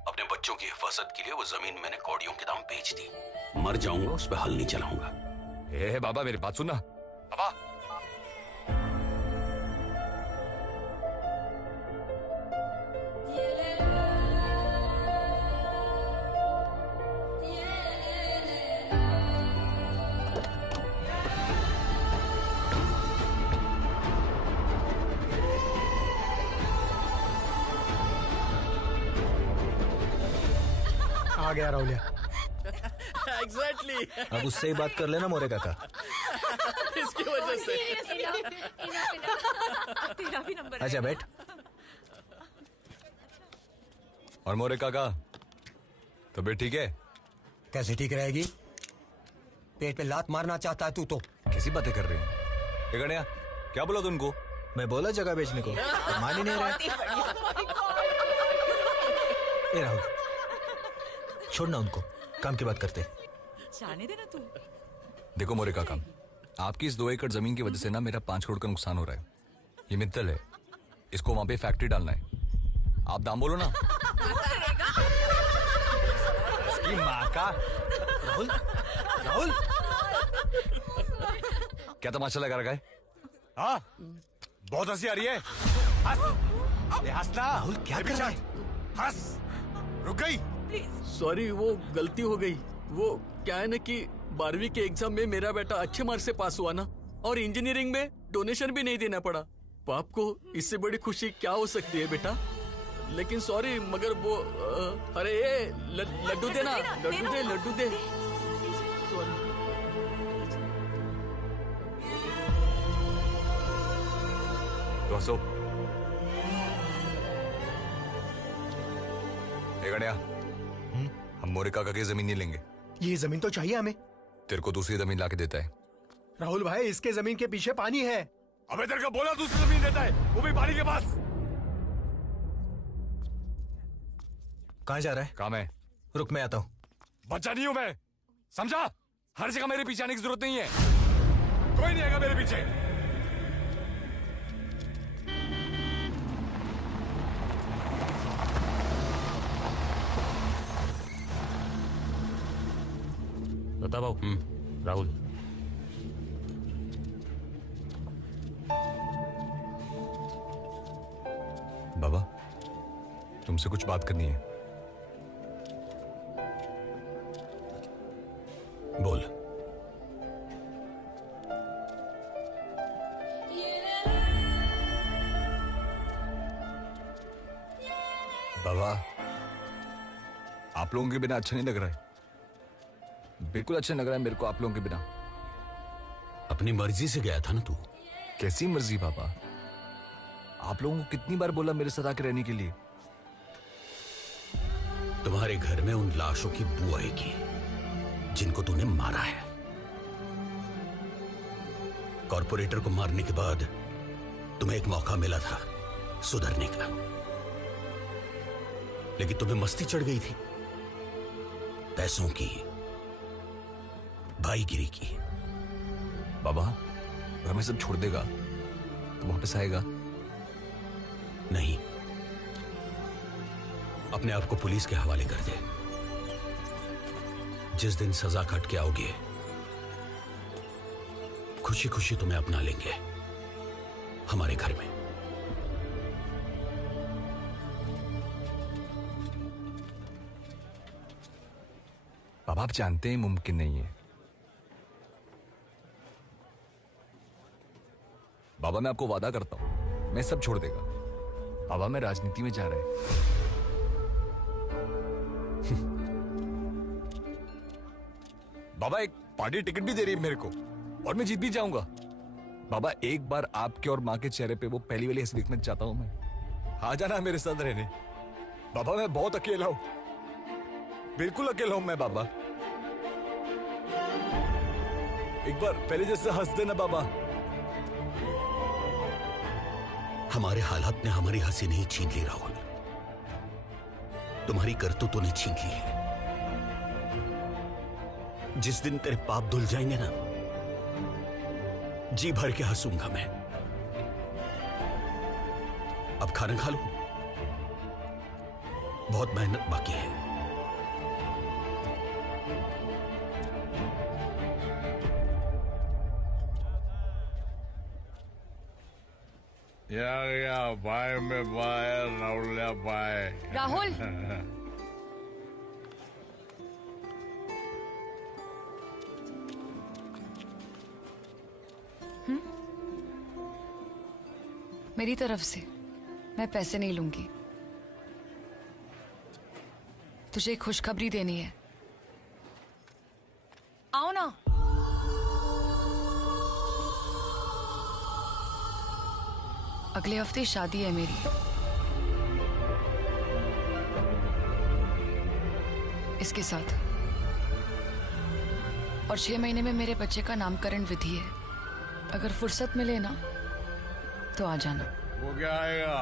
अपने बच्चों की हिफाजत के लिए वो जमीन मैंने कौड़ियों के दाम बेच दी। मर जाऊंगा उस पर हल नहीं चलाऊंगा। ए बाबा मेरी बात सुनना बाबा। आ गया राहुलिया। एग्जैक्टली। अब उससे ही बात कर लेना मोरे काका। इसकी वजह से। तेरा भी नंबर अच्छा बैठ। और मोरे काका तबीयत ठीक है? कैसे ठीक रहेगी? पेट पे लात मारना चाहता है तू तो। कैसी बातें कर रहे हैं? ये गणिया क्या बोला तुमको? मैं बोला जगह बेचने को, मान ही नहीं रहा। ए राहुल छोड़ना उनको, काम की बात करते। जाने देना तू। देखो मोरे काका, आपकी इस 2 एकड़ जमीन की वजह से ना मेरा 5 करोड़ का नुकसान हो रहा है। ये मित्तल है, इसको वहां पे फैक्ट्री डालना है। आप दाम बोलो ना। इसकी माँ का। राहुल राहुल क्या तमाशा लगा रखा है? हाँ बहुत हंसी आ रही है। हंस, ये हंसना। राहुल क्या कर रहा है? हंस, रुक गई। सॉरी, वो गलती हो गई। वो क्या है ना कि 12वीं के एग्जाम में मेरा बेटा अच्छे मार्क्स से पास हुआ ना, और इंजीनियरिंग में डोनेशन भी नहीं देना पड़ा। बाप को इससे बड़ी खुशी क्या हो सकती है बेटा? लेकिन सॉरी, मगर वो अरे ये लड्डू देना, लड्डू दे। तो हंसो। ए गणिया, हम मोरे काका की जमीन नहीं लेंगे। ये जमीन तो चाहिए हमें। तेरे को दूसरी जमीन लाके देता है। राहुल भाई, इसके जमीन के पीछे पानी है। अबे तेरे को बोला दूसरी जमीन देता है, वो भी पानी के पास। कहाँ जा रहा है? काम है। रुक मैं आता हूँ। बच्चा नहीं हूं मैं, समझा? हर जगह मेरे पीछे आने की जरूरत नहीं है। कोई नहीं आएगा मेरे पीछे। बता भाऊ। राहुल बाबा, तुमसे कुछ बात करनी है। बोल। बाबा, आप लोगों के बिना अच्छा नहीं लग रहा है। बिल्कुल अच्छा लग रहा है मेरे को आप लोगों के बिना। अपनी मर्जी से गया था ना तू? कैसी मर्जी बाबा? आप लोगों को कितनी बार बोला मेरे साथ आके रहने के लिए? तुम्हारे घर में उन लाशों की बू आएगी जिनको तूने मारा है। कॉर्पोरेटर को मारने के बाद तुम्हें एक मौका मिला था सुधरने का, लेकिन तुम्हें मस्ती चढ़ गई थी पैसों की, भाईगिरी की। बाबा, अगर मैं सब छोड़ देगा तो वापस आएगा? नहीं, अपने आप को पुलिस के हवाले कर दे। जिस दिन सजा काट के आओगे, खुशी खुशी तुम्हें अपना लेंगे हमारे घर में। बाबा, आप जानते हैं मुमकिन नहीं है। बाबा, मैं आपको वादा करता हूं मैं सब छोड़ देगा। बाबा, मैं राजनीति में जा रहा है। बाबा, एक पार्टी टिकट भी दे रही है मेरे को और मैं जीत भी जाऊंगा। बाबा, एक बार आपके और माँ के चेहरे पे वो पहली वाली हंसी देखना चाहता हूं मैं। आ जाना मेरे साथ रहने। बाबा, मैं बहुत अकेला हूं, बिल्कुल अकेला हूं मैं बाबा। एक बार पहले जैसे हंस देना बाबा। हमारे हालात ने हमारी हंसी नहीं छीन ली राहुल, तुम्हारी करतूतों ने छीन ली है। जिस दिन तेरे पाप धुल जाएंगे ना, जी भर के हंसूंगा मैं। अब खाना खा लो, बहुत मेहनत बाकी है। या बाय में बाय राहुल्या बाय। राहुल। मेरी तरफ से मैं पैसे नहीं लूंगी। तुझे खुशखबरी देनी है। आओ ना। अगले हफ्ते शादी है मेरी। इसके साथ। और 6 महीने में मेरे बच्चे का नामकरण विधि है। अगर फुर्सत मिले ना तो आ जाना। वो क्या आएगा?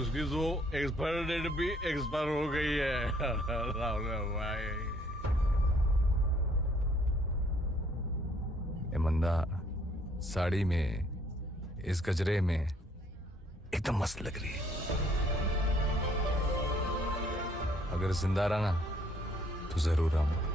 उसकी तो एक्सपायर डेट भी एक्सपायर हो गई है। राहुल भाई। मंदा साड़ी में इस गजरे में एकदम मस्त लग रही है। अगर जिंदा रहना तो जरूर आऊंगा।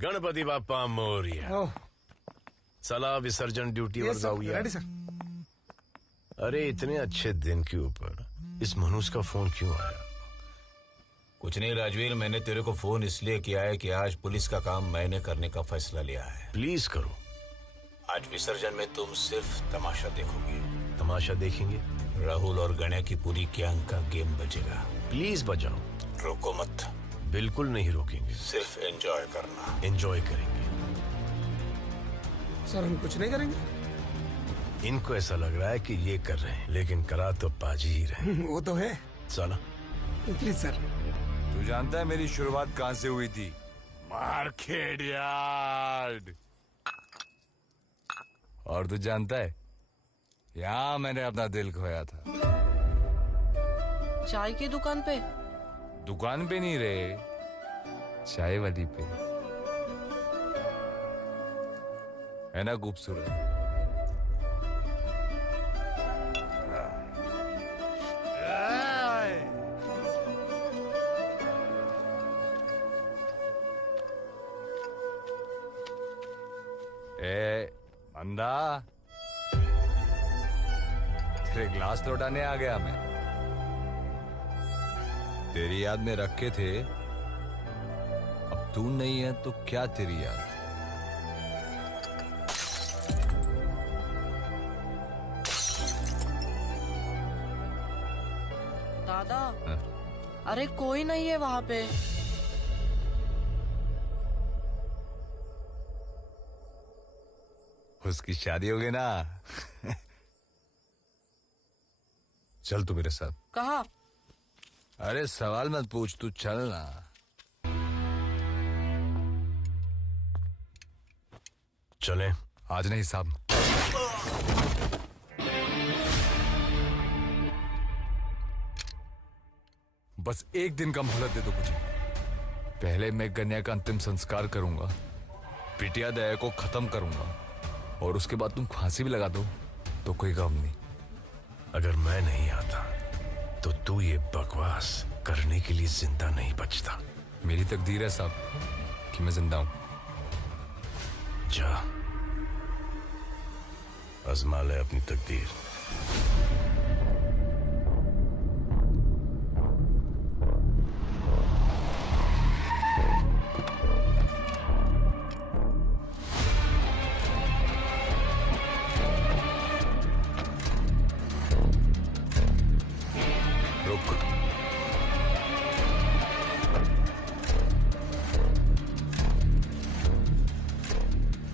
गणपति बाप्पा मोरया। चला विसर्जन ड्यूटी पर जाऊया। अरे इतने अच्छे दिन के ऊपर इस मनुष्य का फोन क्यों आया? कुछ नहीं राजवीर, मैंने तेरे को फोन इसलिए किया है कि आज पुलिस का काम मैंने करने का फैसला लिया है। प्लीज करो। आज विसर्जन में तुम सिर्फ तमाशा देखोगे। तमाशा देखेंगे? राहुल और गणेश की पूरी गैंग का गेम बजेगा। प्लीज बजाओ। रोको मत। बिल्कुल नहीं रोकेंगे। सिर्फ एंजॉय करना। एंजॉय करेंगे। सर हम कुछ नहीं करेंगे। इनको ऐसा लग रहा है कि ये कर रहे हैं, लेकिन करा तो पाजी ही रहे। वो तो है। चला प्लीज सर। तू जानता है मेरी शुरुआत कहां से हुई थी? Market yard. और तू जानता है यहां मैंने अपना दिल खोया था। चाय की दुकान पे? दुकान पे नहीं रे, चाय वाली पे। है ना खूबसूरत? ए मंदा, तेरे ग्लास लौटाने आ गया मैं। तेरी याद में रखे थे, अब तू नहीं है तो क्या तेरी याद? दादा, अरे कोई नहीं है वहां पे। उसकी शादी हो गई ना। चल तू मेरे साथ। कहा? अरे सवाल मत पूछ, तू चल ना। चले? आज नहीं साहब। बस एक दिन का मोहलत दे दो मुझे। पहले मैं कन्या का अंतिम संस्कार करूंगा, पिटिया दया को खत्म करूंगा, और उसके बाद तुम फांसी भी लगा दो तो कोई गम नहीं। अगर मैं नहीं आता तो तू ये बकवास करने के लिए जिंदा नहीं बचता। मेरी तकदीर है साहब कि मैं जिंदा हूं। जा आजमा ले अपनी तकदीर।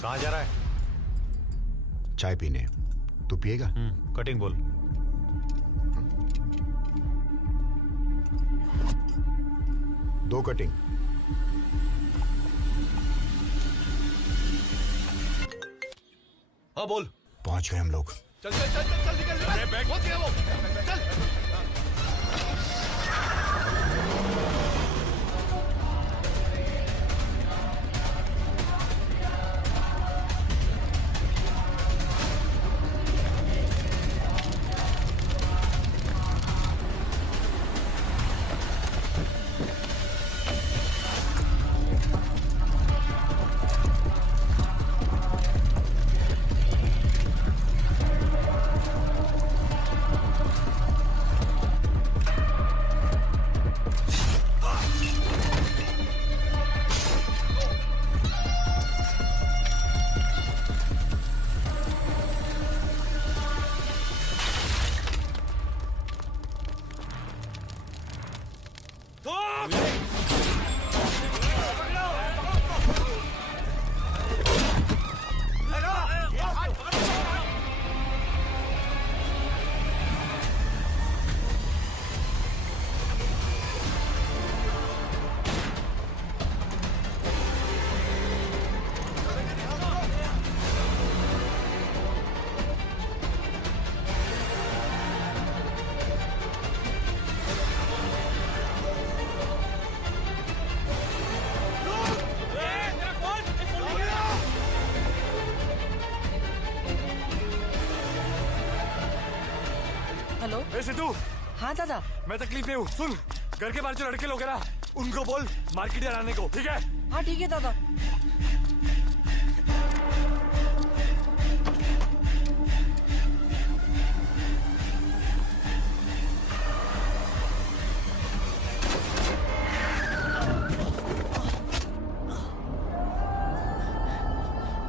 कहाँ जा रहा है? चाय पीने। तू पिएगा? कटिंग बोल। दो कटिंग। हाँ बोल। पहुंच गए हम लोग। चल चल चल चल निकल। अरे बैग पहुंच गया वो। चल। ए सिद्धू। हाँ दादा। मैं तकलीफ में हूँ, सुन। घर के बाहर जो लड़के लोग हैं ना, उनको बोल मार्केट आने को, ठीक है? हाँ ठीक है दादा।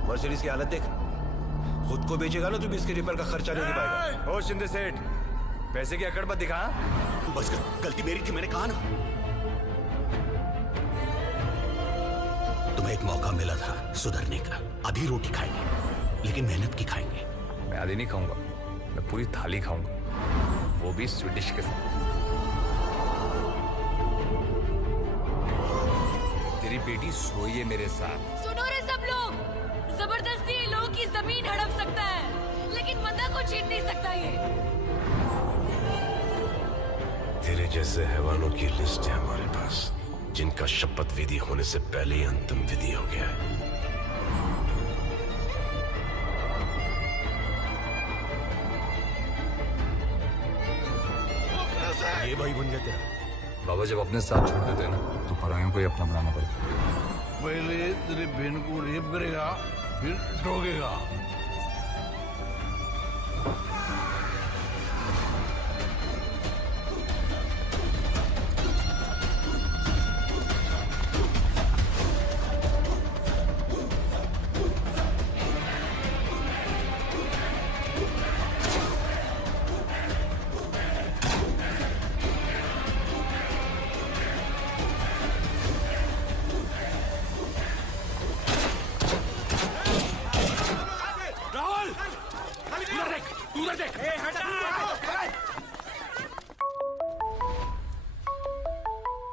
मर्सिडीज की हालत देख, खुद को बेचेगा ना तो भी इसके रिपेयर का खर्चा नहीं दे पाएगा। ओ शिंदे सेठ, पैसे की अकड़ मत दिखा। बस कर, गलती मेरी थी, मैंने कहा ना। तुम्हें एक मौका मिला था सुधरने का। आधी रोटी खाएंगे, लेकिन मेहनत की खाएंगे। मैं आधी नहीं खाऊंगा, मैं पूरी थाली खाऊंगा, वो भी स्वीडिश के साथ। तेरी बेटी सोई है मेरे साथ। सुनो रे सब लोग, जबरदस्ती लोगों की जमीन हड़प सकता है, लेकिन मदा को छीन नहीं सकता ये। तेरे जैसे हैवानों की लिस्ट है हमारे पास, जिनका शपथ विधि होने से पहले ही अंतिम विधि हो गया है। ये भाई बन गया तेरा। बाबा जब अपने साथ छोड़ देते हैं ना, तो परायों को ही अपना बनाना पड़ता है। पहले तेरी बहन को रेप करेगा, फिर ठोकेगा।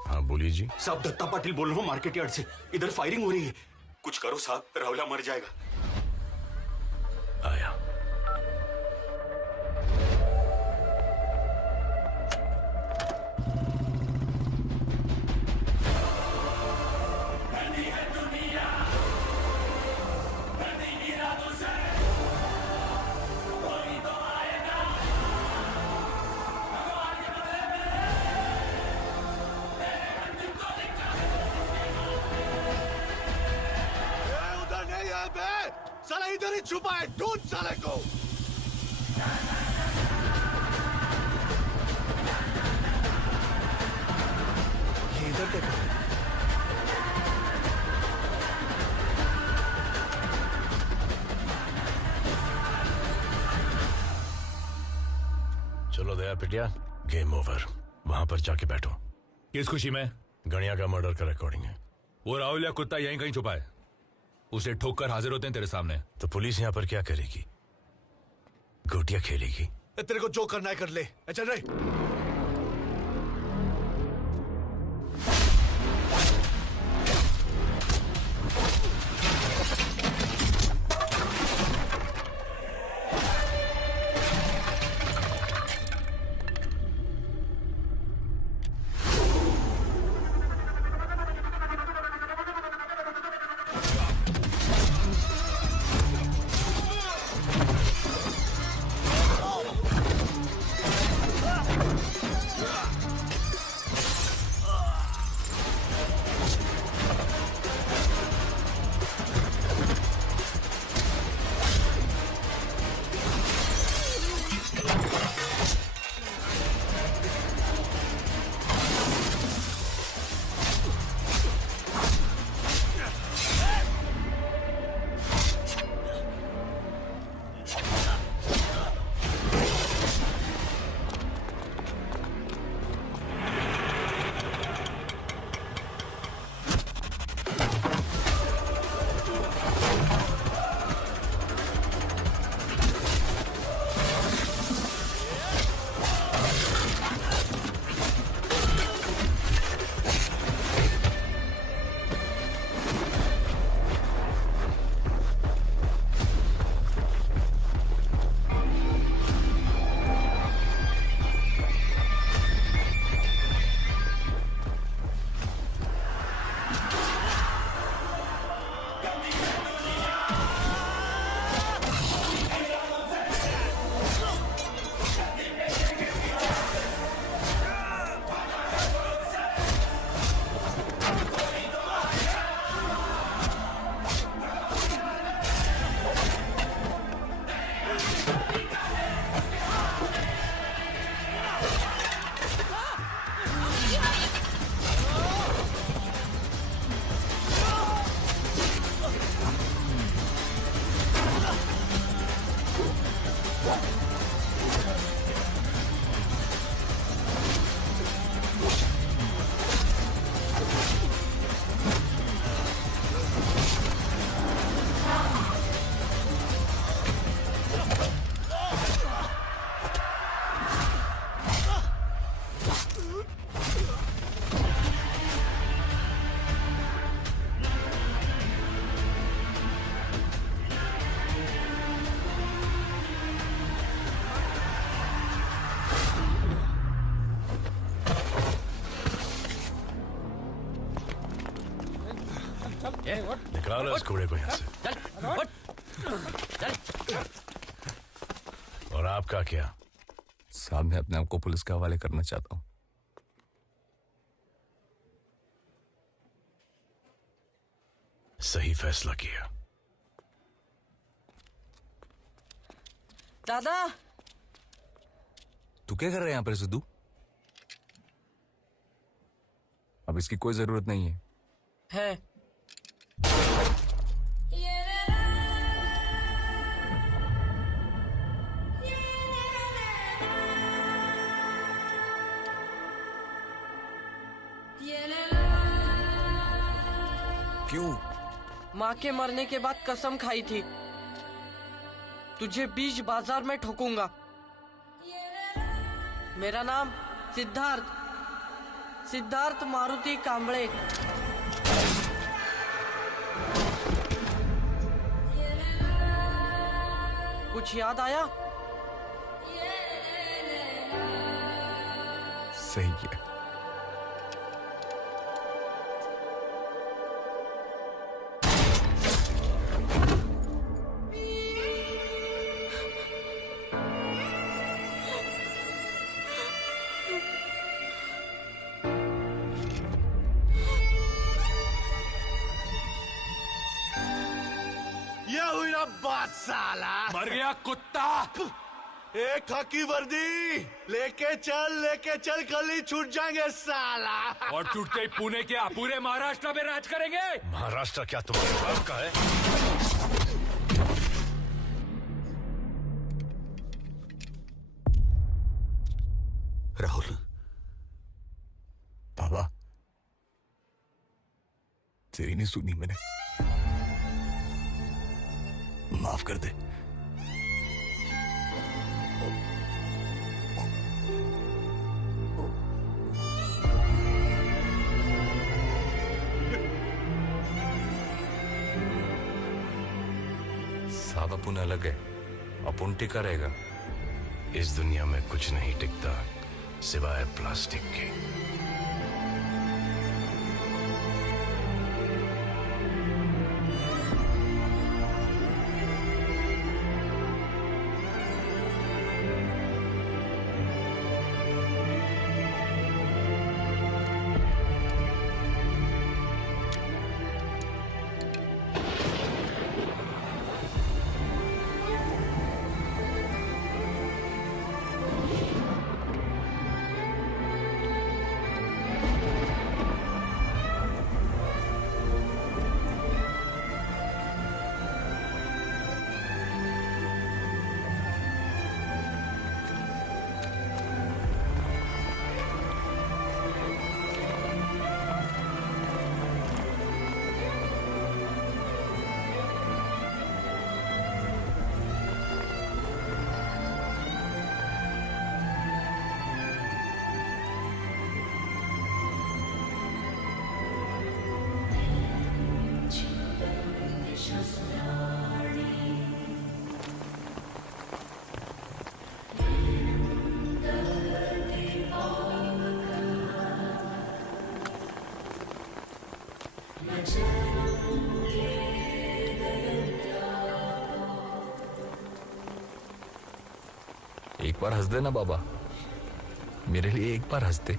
हाँ बोलिए जी। साहब दत्ता पाटिल बोल रहा हूँ मार्केट यार्ड से। इधर फायरिंग हो रही है, कुछ करो साहब, राहुला मर जाएगा। आया। साला इधर ही छुपा है, ढूंढ साले को। ये इधर देखो। चलो दया पिटिया, गेम ओवर। वहां पर जाके बैठो। किस खुशी में? गणिया का मर्डर का रिकॉर्डिंग है। वो राहुल या कुत्ता यहीं कहीं छुपा है, उसे ठोक कर हाजिर होते हैं तेरे सामने। तो पुलिस यहाँ पर क्या करेगी? गोटियां खेलेगी? तेरे को जो करना है कर ले। चल रहे। निकालो इस घोड़े को यहाँ से। और आपका क्या? साहब, मैं अपने आप को पुलिस के हवाले करना चाहता हूँ। सही फैसला किया। दादा, तू क्या कर रहा है यहाँ पर सिद्धू? अब इसकी कोई जरूरत नहीं है। है। क्यों? माँ के मरने के बाद कसम खाई थी, तुझे बीच बाजार में ठोकूंगा। मेरा नाम सिद्धार्थ मारुति कांबळे। कुछ याद आया? सही है। बात साला मर गया कुत्ता। एक खाकी वर्दी लेके चल कल ही छूट जाएंगे साला। और छूटते ही पुणे क्या पूरे महाराष्ट्र में राज करेंगे। महाराष्ट्र क्या तुम्हारे बाप का है? राहुल, बाबा, तेरी नहीं सुनी मैंने, माफ कर दे। साहब, अपन अलग है, अपन टिका रहेगा। इस दुनिया में कुछ नहीं टिकता सिवाय प्लास्टिक के। एक बार हंस देना बाबा, मेरे लिए एक बार हंस दे।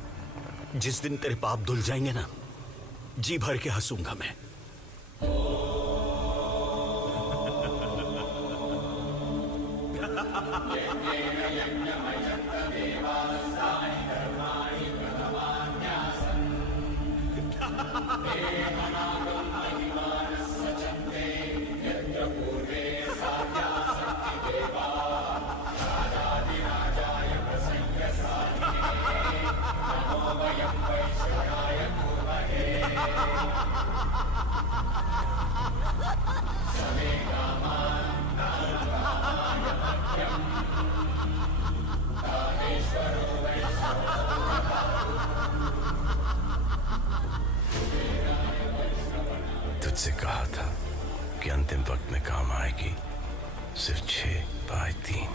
जिस दिन तेरे पाप धुल जाएंगे ना, जी भर के हंसूंगा मैं। तुझसे कहा था कि अंतिम वक्त में काम आएगी। सिर्फ 6/3